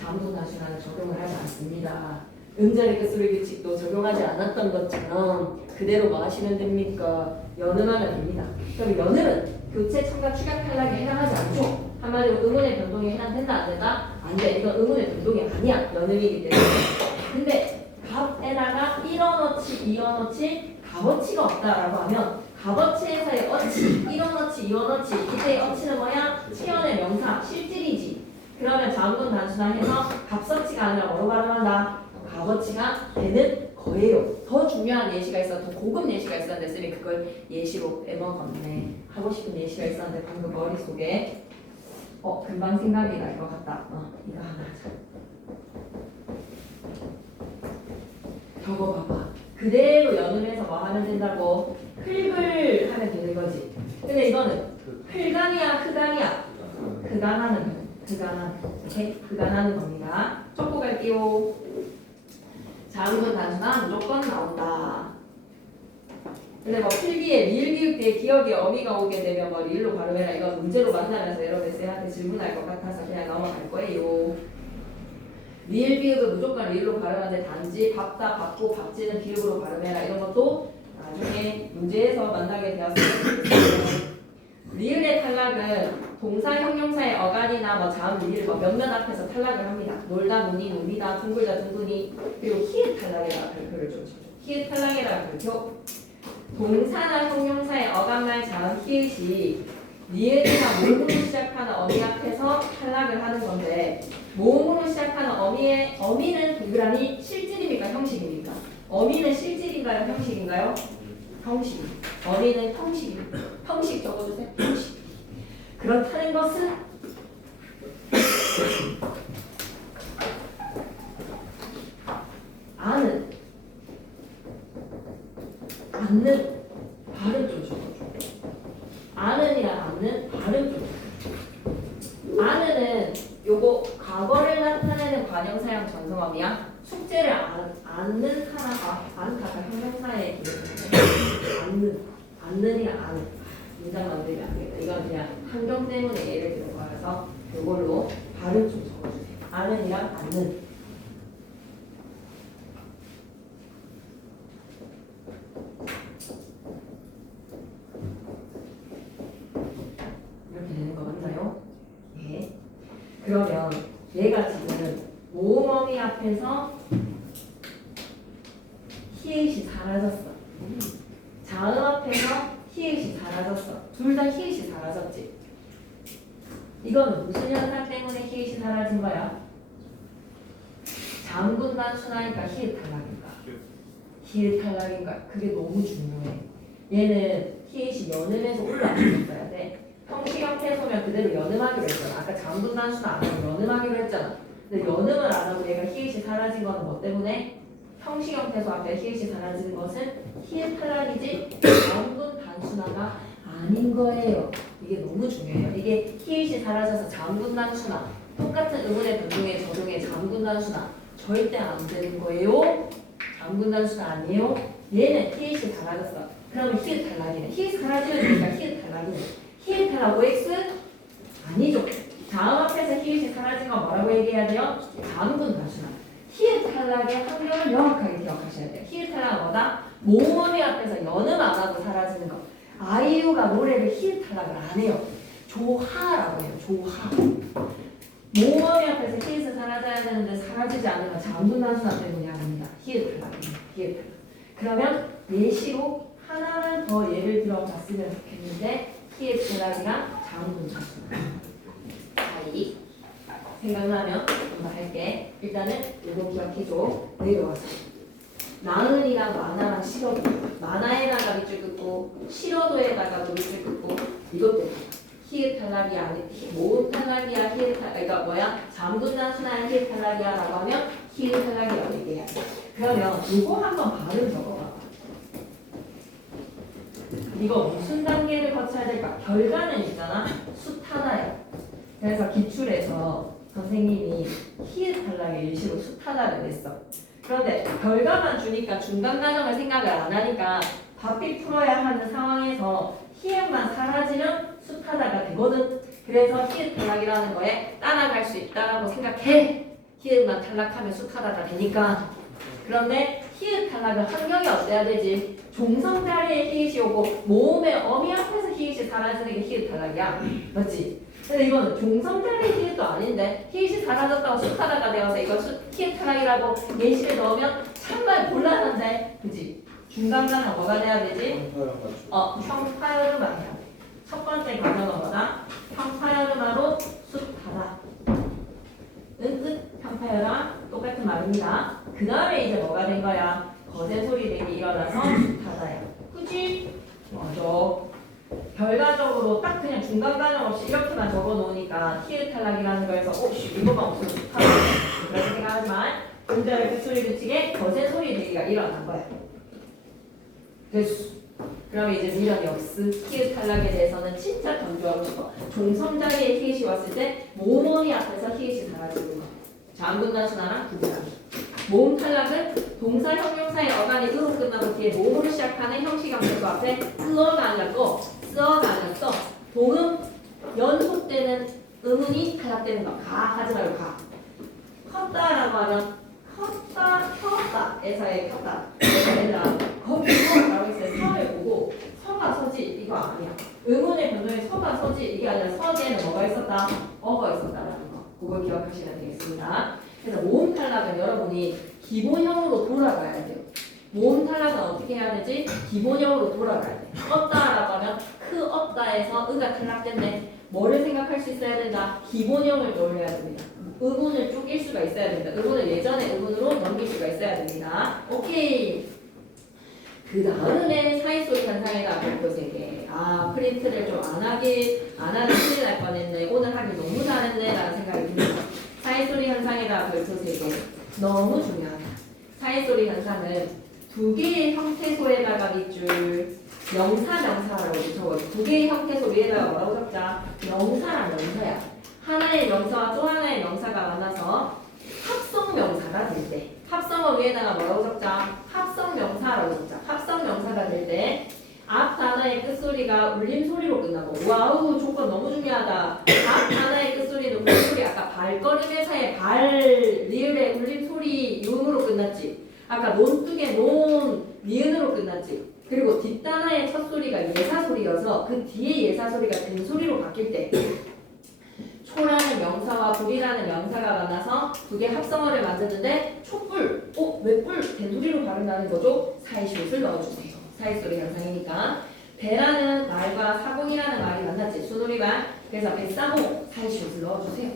자음군 단수나는 적용을 하지 않습니다. 음자리 끝소리 규칙도 적용하지 않았던 것처럼 그대로 뭐 하시면 됩니까? 연음하면 됩니다. 그럼 연음은 교체, 첨가, 추가, 탈락에 해당하지 않죠? 한마디로 의문의 변동에 해당된다 안 된다? 안 돼. 이건 의문의 변동이 아니야. 연음이기 때문에. 근데 값에다가 1어너치, 2어너치, 값어치가 없다라고 하면 값어치에서의 어치, 1어너치, 2어너치 이때의 어치는 뭐야? 치연의 명사, 실질이지. 그러면 자음군 단수나 해서 값어치가 아니라 뭐로 발음한다? 값어치가 되는 거예요. 더 중요한 예시가 있어. 더 고급 예시가 있었는데 쌤이 그걸 예시로 빼먹었네. 하고 싶은 예시가 있었는데 방금 머릿속에 금방 생각이 날 것 같다. 이거 하나 하자. 저거 봐봐. 그대로 연음해서 뭐 하면 된다고? 클을 하면 되는 거지. 근데 이거는 클간이야 크간이야? 크간하는 이렇게 크간하는 겁니다. 쫓고 갈게요. 자음군 단수나 무조건 나온다. 근데 뭐 필기에 리을 기역 뒤에 기억이 어미가 오게 되면 뭐 리을로 발음해라. 이건 문제로 만나면서 여러분 쌤한테 질문할 것 같아서 그냥 넘어갈 거예요. 리을 비읍은 무조건 리을로 발음하는데 단지 밥다, 밥고, 밥지는 비읍으로 발음해라. 이런 것도 나중에 문제에서 만나게 되었습니다. 리을의 탈락은 동사, 형용사의 어간이나 뭐 자음, 리을, 뭐 몇몇 앞에서 탈락을 합니다. 놀다, 노니, 놉니다, 둥글다, 둥근이. 그리고 히읗 탈락이라 발표를 좀 쳐줘. 히읗 탈락이라 발표. 동사나 형용사의 어간말, 자음, 히읗이 리을이나 모음으로 시작하는 어미 앞에서 탈락을 하는 건데 모음으로 시작하는 어미는 동그라미 실질입니까? 형식입니까? 어미는 실질인가요? 형식인가요? 형식. 어휘는 형식. 형식 적어주세요. 형식. 그렇다는 것은 아는, 않는 발음 좀 적어줘. 아는이랑 않는 발음 좀 적어줘. 아는은 요거 과거를 나타내는 관형사형 전성어미야. 숙제를 않는 사람아, 않다가 형용사에 않는이랑 아는 문장 만들면 안 되겠다. 이건 그냥 환경 때문에 예를 들은 거라서 요걸로 발음 좀 적어주세요. 아는이랑 않는. 이렇게 되는 거 맞나요? 예. 그러면 얘가 지금 모음어미 앞에서 히읗이 사라졌어. 자음 앞에서 히읗이 사라졌어. 둘 다 히읗이 사라졌지. 이거는 무슨 현상 때문에 히읗이 사라진 거야? 장군 단수나니까 히읗 탈락인가? 히읗 탈락인가? 그게 너무 중요해. 얘는 히읗이 연음에서 올라왔어야 돼. 형식 형태소면 그대로 연음하기로 했잖아. 아까 장군 단수는 안 하고 연음하기로 했잖아. 근데 연음을 안 하고 얘가 히읗이 사라진 거는 뭐 때문에? 형식 형태소 앞에 히읗이 사라지는 것은 히읗 탈락이지 장군 단수나가 아닌 거예요. 이게 너무 중요해요. 이게 히읗이 사라져서 장군 단수나 똑같은 의문의 변동에 적용해 장군 단수나 절대 안 되는 거예요. 장군 단수가 아니에요. 얘는 히읗이 사라졌어. 그러면 히읗 탈락이네. 히읗 사라지면 되니까 히읗 탈락이네. 히읗 탈락 OX? 아니죠. 다음 앞에서 히읗이 사라진 건 뭐라고 얘기해야 돼요? 장군 단수나. 히읗 탈락의 환경을 명확하게 기억하셔야 돼요. 히읗 탈락은 뭐다? 모음어미 앞에서 연음 안 하고 사라지는 거. 아이유가 노래를 히읗 탈락을 안 해요. 조하라고 해요. 조하. 모음어미 앞에서 히읗은 사라져야 되는데 사라지지 않는 건 장군 단수나 때문이 아닙니다. 히읗 탈락입니다. 히읗 탈락. 그러면 예시로 하나만 더 예를 들어 봤으면 좋겠는데 히읗 탈락이랑 장군 단수나 사이 생각나면 한번 할게. 일단은 이거 기억해줘. 내려와서 나은이랑 만화랑 싫어도 만화에다가 밑줄 긋고 싫어도에다가도 밑줄 긋고 이것도 히읗 탈락이 아니 모음 탈락이야 히읗 탈락 그러니까 뭐야 장군 단수나 히읗 탈락이야 라고 하면 히읗 탈락이라고 얘기해야 돼. 그러면 이거 한번 발음 적어봐. 이거 무슨 단계를 거쳐야 될까? 결과는 있잖아. 숫하다야. 그래서 기출에서 선생님이 히읗 탈락의 예시로 숫하다를 냈어. 그런데 결과만 주니까 중간 과정을 생각을 안 하니까 바삐 풀어야 하는 상황에서 히읗만 사라지면 숫하다가 되거든. 그래서 히읗 탈락이라는 거에 따라갈 수 있다라고 생각해. 히읗만 탈락하면 숫하다가 되니까. 그런데 히읗 탈락은 환경이 어때야 되지? 종성 자리에 히읗이 오고 모음의 어미 앞에서 히읗이 사라지는 게 히읗 탈락이야. 맞지? 근데 이거는 종성 자리의 히읗도 아닌데 히읗이 사라졌다고 숫하다가 되어서 이거 히읗 탈락이라고 예시를 넣으면 정말 곤란한데 그치? 중간간은 뭐가 돼야 되지? 평파열음화야 돼. 첫 번째 과정은 뭐다? 평파열음화로 숫하다. 평파열음화 똑같은 말입니다. 그 다음에 이제 뭐가 된 거야? 거센 소리들이 일어나서 숫하다야. 그치? 맞아. 결과적으로 딱 그냥 중간 과정 없이 이렇게만 적어 놓으니까 히읗 탈락이라는 거에서 이거만 없으면 숫하다. 그렇게 생각하지만 문제를 그 소리 붙이게 거센 소리 내기가 일어난 거야. 됐어. 그럼 이제 미련 역스 히읗 탈락에 대해서는 진짜 강조하고 싶어. 종성 자리에 히읗이 왔을 때 모음어미 앞에서 히읗이 사라지는 거. 장군 단수나랑 구분하기. 모음 탈락은 동사 형용사의 어간이 으로 끝나고 뒤에 모음으로 시작하는 형식 형태소 앞에 쓰어가 아니라 쓰어가 아니라 써. 동음 연속되는 의문이 탈락되는 거. 가 하지 말고 가. 컸다라고 하면 컸다 켰다에서의 켰다. 얘들아 거기서라고 했을 때 서를 보고 서가 서지 이거 아니야. 의문의 변동에 서가 서지 이게 아니라 서지에는 뭐가 있었다? 어가 있었다라는 거. 그걸 기억하시면 되겠습니다. 그래서 모음 탈락은 여러분이 기본형으로 돌아가야 돼요. 모음 탈락은 어떻게 해야 되지? 기본형으로 돌아가야 돼. 었다라고 하면 크 없다에서 의가 탈락됐네. 뭐를 생각할 수 있어야 된다? 기본형을 떠올려야 됩니다. 의문을 쪼갤 수가 있어야 됩니다. 의문을 예전의 의문으로 넘길 수가 있어야 됩니다. 오케이. 그 다음에 사이소리 현상에다 별표 3개. 아, 프린트를 좀 안 하는 큰일 날 뻔했네. 오늘 하기 너무 잘했네. 라는 생각이 듭니다. 사이소리 현상에다 별표 3개. 너무 중요하다. 사이소리 현상은 두 개의 형태소에다가 밑줄 명사라고 적어요. 두 개의 형태소 위에다가 뭐라고 적자? 명사랑 명사야. 하나의 명사와 또 하나의 명사가 만나서 합성명사가 될 때, 합성어 위에다가 뭐라고 적자? 합성명사라고 적자. 합성명사가 될 때 앞 단어의 끝소리가 울림소리로 끝나고, 와우, 조건 너무 중요하다. 앞 단어의 끝소리는 울림소리, 아까 발걸음 회사의 발, 리을의 울림소리, 유음으로 끝났지. 아까 논뚝의 논, 니은으로 끝났지. 그리고 뒷단어의 첫 소리가 예사소리여서 그 뒤에 예사소리가 된소리로 바뀔 때 초라는 명사와 불이라는 명사가 만나서 두 개 합성어를 만드는데 촛불, 왜 뿔? 된소리로 발음나는 거죠? 사이시옷을 넣어주세요. 사이소리 현상이니까. 배라는 말과 사공이라는 말이 만났지. 수놀이말. 그래서 배사공 사이시옷을 넣어주세요.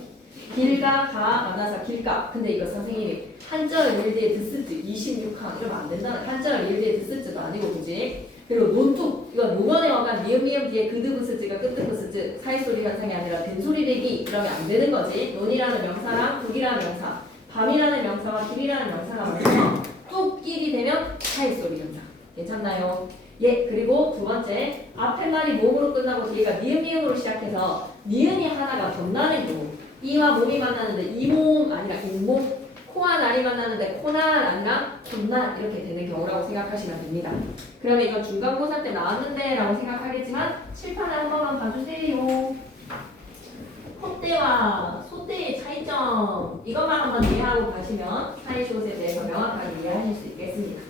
길과 가 만나서 길가. 근데 이거 선생님이 한자를 일 뒤에 듣스즈 26항 이러면 안 된다는. 한자를 일 뒤에 듣스즈도 아니고 그지? 그리고 논뚝 이거 노번에 와간 미음 뒤에 그드브스즈가 끄트브스즈 사이소리 현상이 아니라 된소리 되기 이러면 안 되는 거지. 논이라는 명사랑 북이라는 명사, 밤이라는 명사와 길이라는 명사가 만나서 뚝길이 되면 사이소리 현상. 괜찮나요? 예, 그리고 두 번째 앞에 말이 몸으로 끝나고 뒤에가 미음으로 시작해서 미음이 하나가 덧나는 경우. 이와 몸이 만나는데 이몸 아니라 잇몸, 코와 날이 만나는데 코날 아니라 콧날 이렇게 되는 경우라고 생각하시면 됩니다. 그러면 이건 중간고사 때 나왔는데 라고 생각하겠지만 칠판을 한 번만 봐주세요. 콧대와 소대의 차이점 이것만 한번 이해하고 가시면 사이시옷에 대해서 명확하게 이해하실 수 있겠습니다.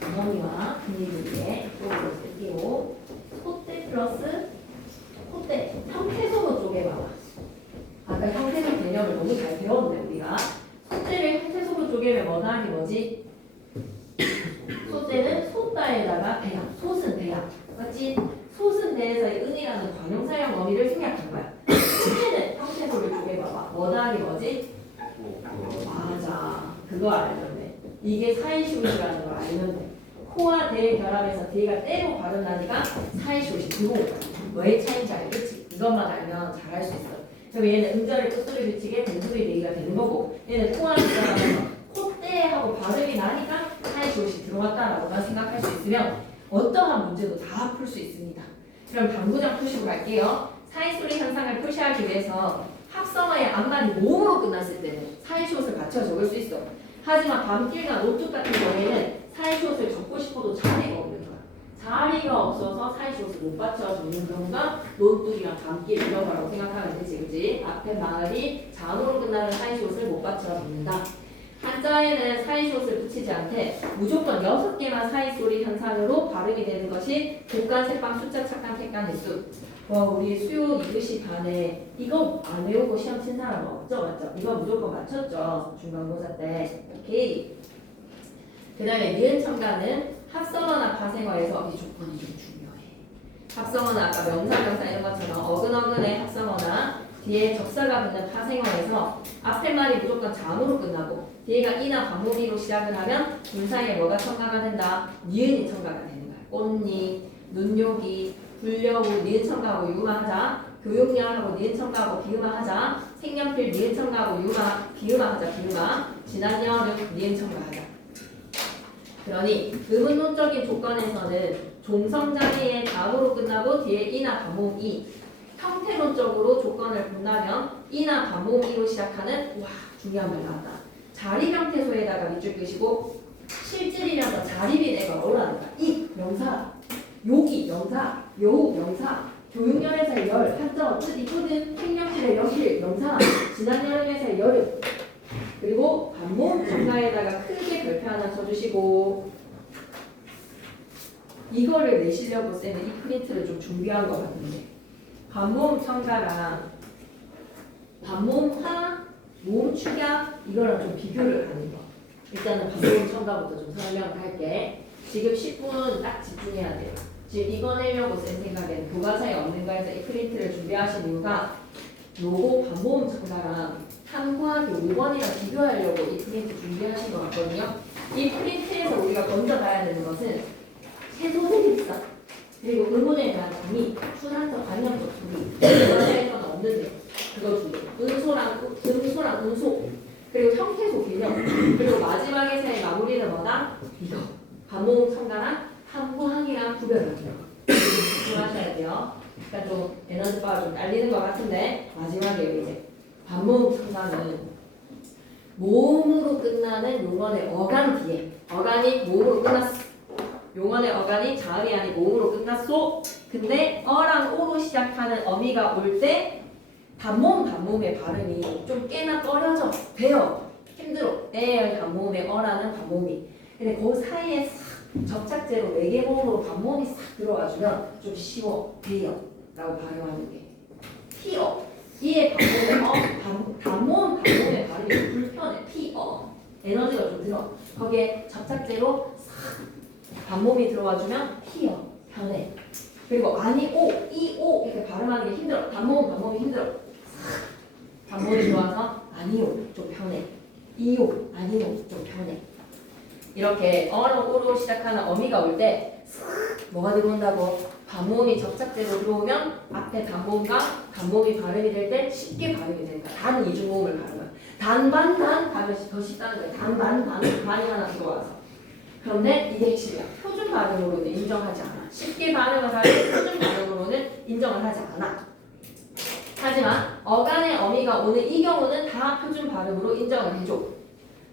정원이와 분위기에 이쪽으로 쓸게요. 콧대 플러스 콧대 형태소모 쪽에 봐봐. 아까 형태소 개념을 너무 잘 배웠는데 우리가 소대를 형태소모 쪼개면 뭐다하기 뭐지? 소대는 소다에다가 배양, 솥은 배양 맞지? 솥은 배에서의 은이라는 관용사용 어미를 생략한 거야. 소대는 형태소를 쪼개봐봐 뭐다하기 뭐지? 맞아, 그거 알면 돼. 이게 사이시옷이라는 걸 알면 돼. 코와 대의 결합에서 대가 때로 발음나니까 사이시옷이 들어온 거야. 뭐의 차이인지 알겠지? 이것만 알면 잘할 수 있어. 그럼 얘는 음절을 끝소리 붙이게 된소리 내기가 되는 거고 얘는 통화를 들어가면서 콧대하고 발음이 나니까 사이시옷이 들어왔다라고만 생각할 수 있으면 어떠한 문제도 다 풀 수 있습니다. 그럼 당구장 푸시고 갈게요. 사이소리 현상을 표시하기 위해서 합성어의 앞말이 모음으로 끝났을 때는 사이시옷을 받쳐 적을 수 있어. 하지만 밤길과 노뚝 같은 경우에는 사이시옷을 적고 싶어도 자리가 없는 거야. 자리가 없어서 사이시옷을 못 받쳐 적는 경우가 논뚝이랑 밤길 이런 거라고 생각하면 되지, 그지? 앞에 마을이 잔호로 끝나는 사이시옷을 못 받쳐 적는다. 한자에는 사이시옷을 붙이지 않되 무조건 6개만 사이소리 현상으로 발음이 되는 것이 국간, 색방, 숫자, 착간, 택간, 횟수. 와, 우리 수요 2교시 반에 이거 안 외우고 시험 친 사람 없죠? 맞죠? 이거 무조건 맞췄죠? 중간고사 때. 오케이. 그 다음에 니은 첨가는 합성어나 파생어에서 이 조건이 좀 중요해. 합성어는 아까 명사, 명사 이런 것처럼 어근어근의 합성어나 뒤에 접사가 붙는 파생어에서 앞에 말이 무조건 잠으로 끝나고 뒤에가 이나 반모비로 시작을 하면 둘 사이에 뭐가 첨가가 된다? 니은이 첨가가 되는 거야. 꽃니, 눈요기, 불려우, 니은 첨가하고 유마하자. 교육열하고 니은 첨가하고 비음화하자. 색연필 니은 첨가하고 유마, 비음화하자. 비음화. 지난 여름 니은 첨가하자. 그러니 의문론적인 조건에서는 종성장애의 다음으로 끝나고 뒤에 이나 반모음 이. 형태론적으로 조건을 본다면 이나 반모음 이로 시작하는 와 중요한 말 나왔다. 자립형태소에다가 밑줄 끄시고 실질이면서 자립이 내가 뭐라는 거야. 이 명사, 요기 명사, 요 명사, 교육열에서의 열, 한자어 뜻 이거든. 생명실의 여실 명사, 지난 여름에서의 여름. 그리고 반모음 정사에다가 크게 별표 하나 쳐주시고 이거를 내시려고 쌤은 이 프린트를 좀 준비한 것 같은데 반모음 첨가랑 반모음 화, 모음 축약 이거랑 좀 비교를 하는 거. 일단은 반모음 첨가부터 좀 설명을 할게. 지금 10분 딱 집중해야 돼요. 지금 이거 내려고 쌤 생각에는 교과서에 없는 거에서 이 프린트를 준비하신 이유가 요거 반모음 첨가랑 탐구하기 5번이랑 비교하려고 이 프린트 준비하신 것 같거든요. 이 프린트에서 우리가 먼저 봐야 되는 것은 최소의 립사 그리고 의문에 대한 정의, 순환적, 관념적 정의 원자에서는 없는데 그거 두 개. 음소랑 음소 그리고 형태소 개념 그리고 마지막에 마무리는 뭐다? 이거 반모음 첨가랑 한부항이랑 구별하기요. 조심하셔야 돼요. 그러니까 좀 에너지 바가 좀 딸리는 것 같은데 마지막에 이제 반모음 첨가는 모음으로 끝나는 용언의 어간 뒤에 어간이 모음으로 끝났어. 용언의 어간이 자음이 아닌 모음으로 끝났어. 근데 어랑 오로 시작하는 어미가 올 때 단모음의 발음이 좀 꽤나 꺼려져 돼요. 힘들어. 에의 단모음의 어라는 단모음이. 근데 그 사이에 싹 접착제로 외계모음으로 반모음이 싹 들어와주면 좀 쉬워 돼요. 라고 발음하는 게 피어. 이의 단모음 반모음의 발음이 불편해. 피어. 에너지가 좀 들어. 거기에 접착제로 싹 반모음이 들어와주면 피어. 편해. 그리고 아니 오, 이 오 이렇게 발음하는 게 힘들어. 단모음이 힘들어. 반모음이 들어와서 아니오 좀 편해. 이오 아니오 좀 편해. 이렇게 어로 오로 시작하는 어미가 올 때 뭐가 들어온다고? 반모음이 접착제로 들어오면 앞에 단모음과 단모음이 발음이 될 때 쉽게 발음이 되니까 단 이중모음을 발음하면 단반단 하면 더 쉽다는 거예요. 단반단이 하나 들어와서. 그런데 이게 핵심이야. 표준 발음으로는 인정하지 않아. 쉽게 발음을 하는데 표준 발음으로는 인정을 하지 않아. 하지만 어간의 어미가 오는 이 경우는 다 표준 발음으로 인정을 해줘.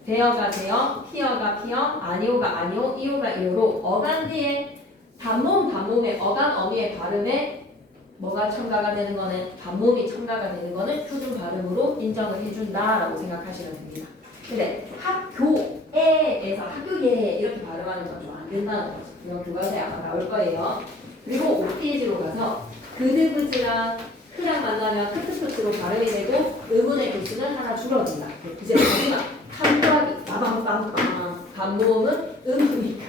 대어가 대어, 피어가 피어, 아니오가 아니오, 이오가 이오로 어간 뒤에 단모음의 어간 어미의 발음에 뭐가 첨가가 되는 거는 단모음이 첨가가 되는 거는 표준 발음으로 인정을 해준다라고 생각하시면 됩니다. 근데 학교에에서 학교에 이렇게 발음하는 건 좀 안 된다는 거죠. 이런 교과서에 아마 나올 거예요. 그리고 5페이지로 가서 그드그즈랑 크랑 만나면 크트크트로 발음이 되고 의문의 개수는 하나 줄어든다. 이제 마지막 한과기 빠방빵빵 반모음은 음이니까.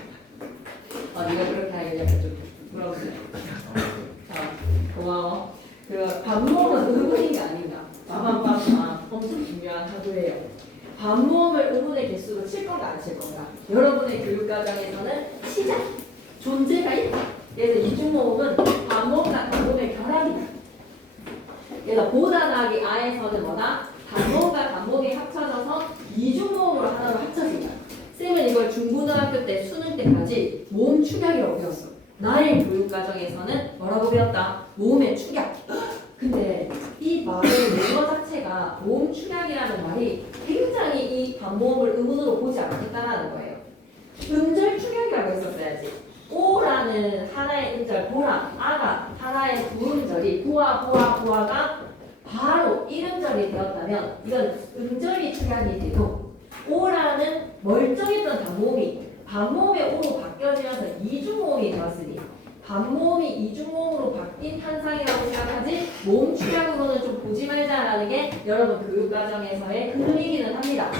네가 그렇게 하기가 좀 부끄럽네. 고마워. 그 반모음은 의문인 게 아닌가. 빠방빵빵 엄청 중요한 하도예요. 반모음을 의문의 개수로 칠 건가 안 칠 건가. 여러분의 교육과정에서는 시작 존재가 있다. 그래서 이중모음은 반모음과 단모음의 결합이다. 그래서 보다 나기 아에서는 뭐다? 단모음과 단모음이 합쳐져서 이중모음으로 하나로 합쳐진다. 쌤은 이걸 중고등학교 때 수능 때까지 모음 축약이라고 배웠어. 나의 교육과정에서는 뭐라고 배웠다? 모음의 축약. 근데 이 말의 용어 자체가 모음 축약이라는 말이 굉장히 이 반모음을 의문으로 보지 않겠다라는 거예요. 음절 축약이라고 했었어야지. 오라는 하나의 음절, 보라, 아가 하나의 부음절이 보아가 바로 1음절이 되었다면 이건 음절이 축약이 돼도 오라는 멀쩡했던 단모음이 반모음의 오로 바뀌어지면서 이중모음이 되었으니 반모음이 이중모음으로 바뀐 현상이라고 생각하지 모음 축약으로는 좀 보지 말자라는 게 여러분 교육과정에서의 흐름이기는 합니다.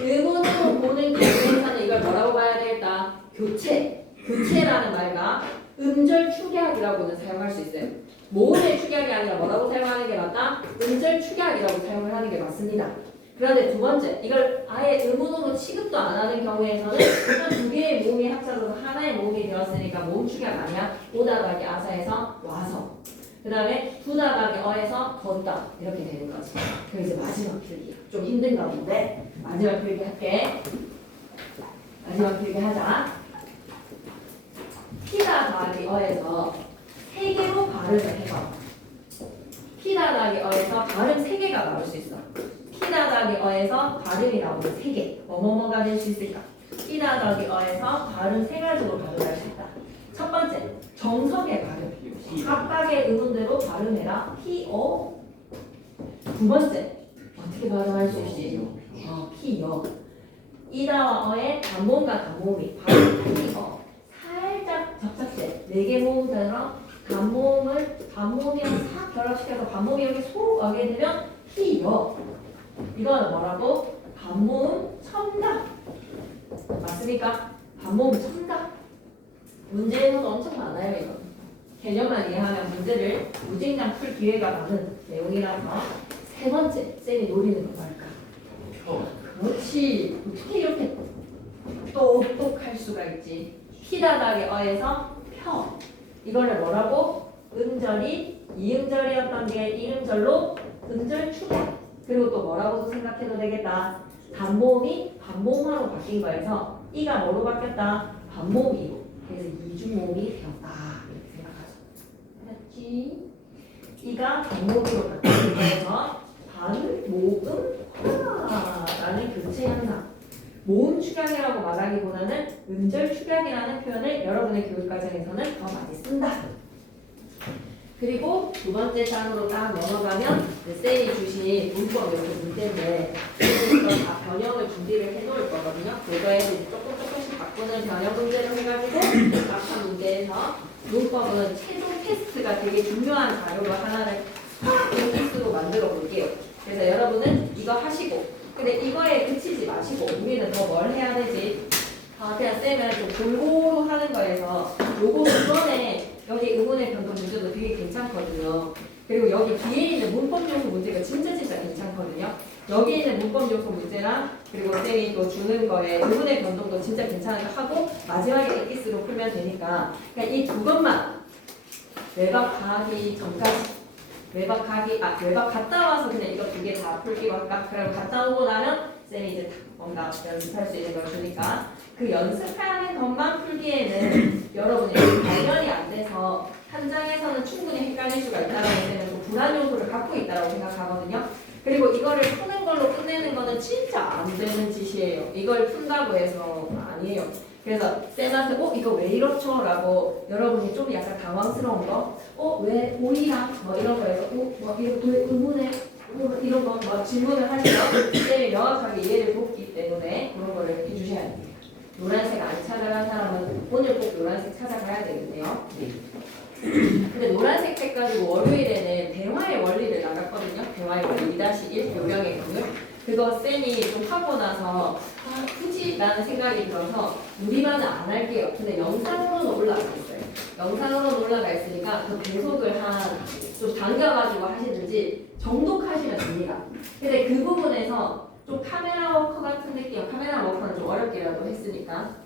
의문으로 보는 경우에서는 이걸 뭐라고 봐야 되겠다? 교체라는 말과 음절 축약이라고는 사용할 수 있어요. 모음의 축약이 아니라 뭐라고 사용하는 게 맞다? 음절 축약이라고 사용을 하는 게 맞습니다. 그런데 두 번째, 이걸 아예 의문으로 취급도 안 하는 경우에서는 두 개의 모음이 합쳐져서 하나의 모음이 되었으니까 모음 축약 아니야. 오다가기 아사에서 와서. 그 다음에 두다가기 어에서 걷다. 이렇게 되는 거지. 그럼 이제 마지막 필기. 좀 힘든가 본데 마지막 필기 할게. 마지막 필기 하자. 피다 가기 어에서 세 개로 발음을 해봐. 피다 가기 어에서 발음 세 개가 나올 수 있어. 피다다기 어에서 발음이 나오는 세 개. 뭐뭐뭐가 될 수 있을까? 피다다기 어에서 발음 세 가지로 발음할 수 있다. 첫 번째, 정석의 발음. 각각의 의문대로 발음해라. 피어. 두 번째, 어떻게 발음할 수 있지? 피어. 이다와 어의 단모음과 단모음이 발음 피어. 살짝 접착제. 네 개 모음처럼 단모음이랑 싹 결합시켜서 반모음이 이렇게 속 오게 되면 피어. 이거는 뭐라고? 반모음 첨가. 맞습니까? 반모음 첨가. 문제에서도 엄청 많아요, 이거. 개념만 이해하면 문제를 무진장 풀 기회가 많은 내용이라서. 세 번째, 쌤이 노리는 거 뭘까? 그렇지. 어떻게 이렇게 똑똑할 수가 있지. 피다닥의 어에서 펴. 이거를 뭐라고? 음절이 이음절이었던 게 이음절로 음절 축약. 그리고 또 뭐라고도 생각해도 되겠다. 단모음이 반모음화로 바뀐 거에서 이가 뭐로 바뀌었다? 반모음이로. 그래서 이중모음이 되었다. 이렇게 생각하죠. 알았지? 이가 반모음으로 바뀐 거에서 반모음화라는 교체 현상. 모음 축약이라고 말하기보다는 음절 축약이라는 표현을 여러분의 교육 과정에서는 더 많이 쓴다. 그리고 두 번째 장으로 딱 넘어가면 쌤이 주신 문법 이렇게 문제인데 이거 다 변형을 준비를 해놓을 거거든요. 그거에 조금씩 바꾸는 변형 문제를 해가지고 앞한 문제에서 문법은 최종 테스트가 되게 중요한 자료로 하나를 테스트로 만들어 볼게요. 그래서 여러분은 이거 하시고 근데 이거에 그치지 마시고 우리는 더 뭘 해야 되지? 그냥 쌤은 좀 골고루 하는 거에서 요거 이번에 여기 의문의 변동 문제도 되게 괜찮거든요. 그리고 여기 뒤에 있는 문법 요소 문제가 진짜 괜찮거든요. 여기 있는 문법 요소 문제랑 그리고 쌤이 또 주는 거에 의문의 변동도 진짜 괜찮으니까 하고 마지막에 엑기스로 풀면 되니까 그냥 이 두 것만 외박 가기 전까지 외박 갔다 와서 그냥 이거 두 개 다 풀기로 할까? 그럼 갔다 오고 나면 쌤이 이제 뭔가 연습할 수 있는 걸 주니까 그 연습하는 것만 풀기에는 여러분이 발견이 안 돼서 한 장에서는 충분히 헷갈릴 수가 있다라고 쌤은 또 불안 요소를 갖고 있다고 생각하거든요. 그리고 이거를 푸는 걸로 끝내는 거는 진짜 안 되는 짓이에요. 이걸 푼다고 해서 아니에요. 그래서 쌤한테 이거 왜 이렇죠? 라고 여러분이 좀 약간 당황스러운 거 왜 오이랑 뭐 이런 거에서 뭐 이거 왜 의문에 이런 거 뭐 질문을 하시면 쌤이 명확하게 이해를 돕기 때문에 그런 거를 해주셔야 됩니다. 노란색 안 찾아간 사람은 오늘 꼭 노란색 찾아가야 되겠네요. 근데 노란색 책 가지고 월요일에는 대화의 원리를 나갔거든요. 대화의 원리 2-1 요령의 경우 그거 쌤이 좀 하고 나서 굳이 라는 생각이 들어서 우리만은 안 할게요. 근데 영상으로는 올라가 있어요. 영상으로는 올라가 있으니까 그 배속을 좀 당겨가지고 하시든지 정독하시면 됩니다. 근데 그 부분에서 좀 카메라 워커 같은 느낌, 카메라 워커는 좀 어렵게라도 했으니까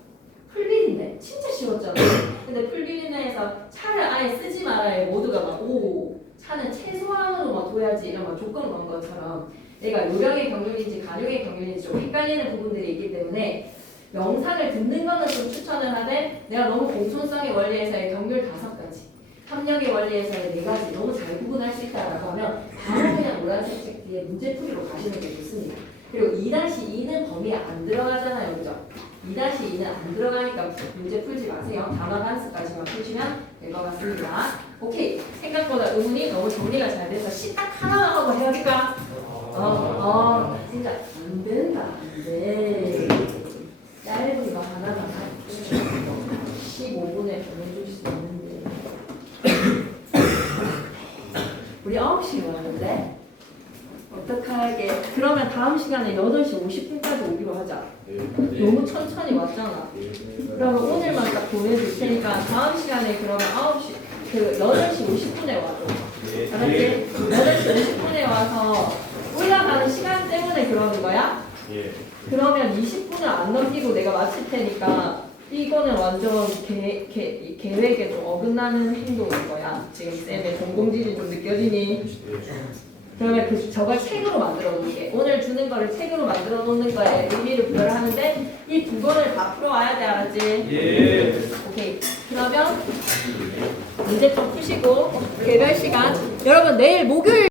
풀빌인데 진짜 쉬웠잖아요. 근데 풀빌인에서 차를 아예 쓰지 말아요. 모두가 막 차는 최소한으로 막 둬야지 이런 막 조건 건 것처럼 내가 요령의 경륜인지 간용의 경륜인지 좀 헷갈리는 부분들이 있기 때문에 영상을 듣는 거는 좀 추천을 하되 내가 너무 공손성의 원리에서의 경륜 5가지 협력의 원리에서의 4가지 너무 잘 구분할 수 있다라고 하면 바로 그냥 노란색 책 뒤에 문제풀이로 가시는 게 좋습니다. 그리고 2-2는 범위에 안 들어가잖아요. 그죠? 2-2는 안 들어가니까 문제 풀지 마세요. 단어 반수까지만 푸시면 될 것 같습니다. 오케이. 생각보다 의문이 너무 정리가 잘 돼서 시 딱 하나만 하고 해야 될까? 진짜 안 된다. 안 돼. 짧은 거 하나만 15분에 보내줄 수 있는데 우리 9시에 왔는데 어떡하게 그러면 다음 시간에 8시 50분까지 오기로 하자. 너무 천천히 왔잖아. 그러면 오늘만 딱 보내줄 테니까 다음 시간에 그러면 8시 50분에 와줘. 알았지? 8시 50분에 와서 올라가는 시간 때문에 그러는 거야? 그러면 20분을 안 넘기고 내가 마칠 테니까 이거는 완전 계획에 좀 어긋나는 행동인 거야. 지금 쌤의 전공지이 좀 느껴지니? 그러면 저걸 책으로 만들어 놓을게. 오늘 주는 거를 책으로 만들어 놓는 거에 의미를 부여를 하는데 이 두 번을 다 풀어와야 돼. 알았지? 예. 오케이. 그러면 문제 좀 푸시고 개별 시간 여러분 내일 목요일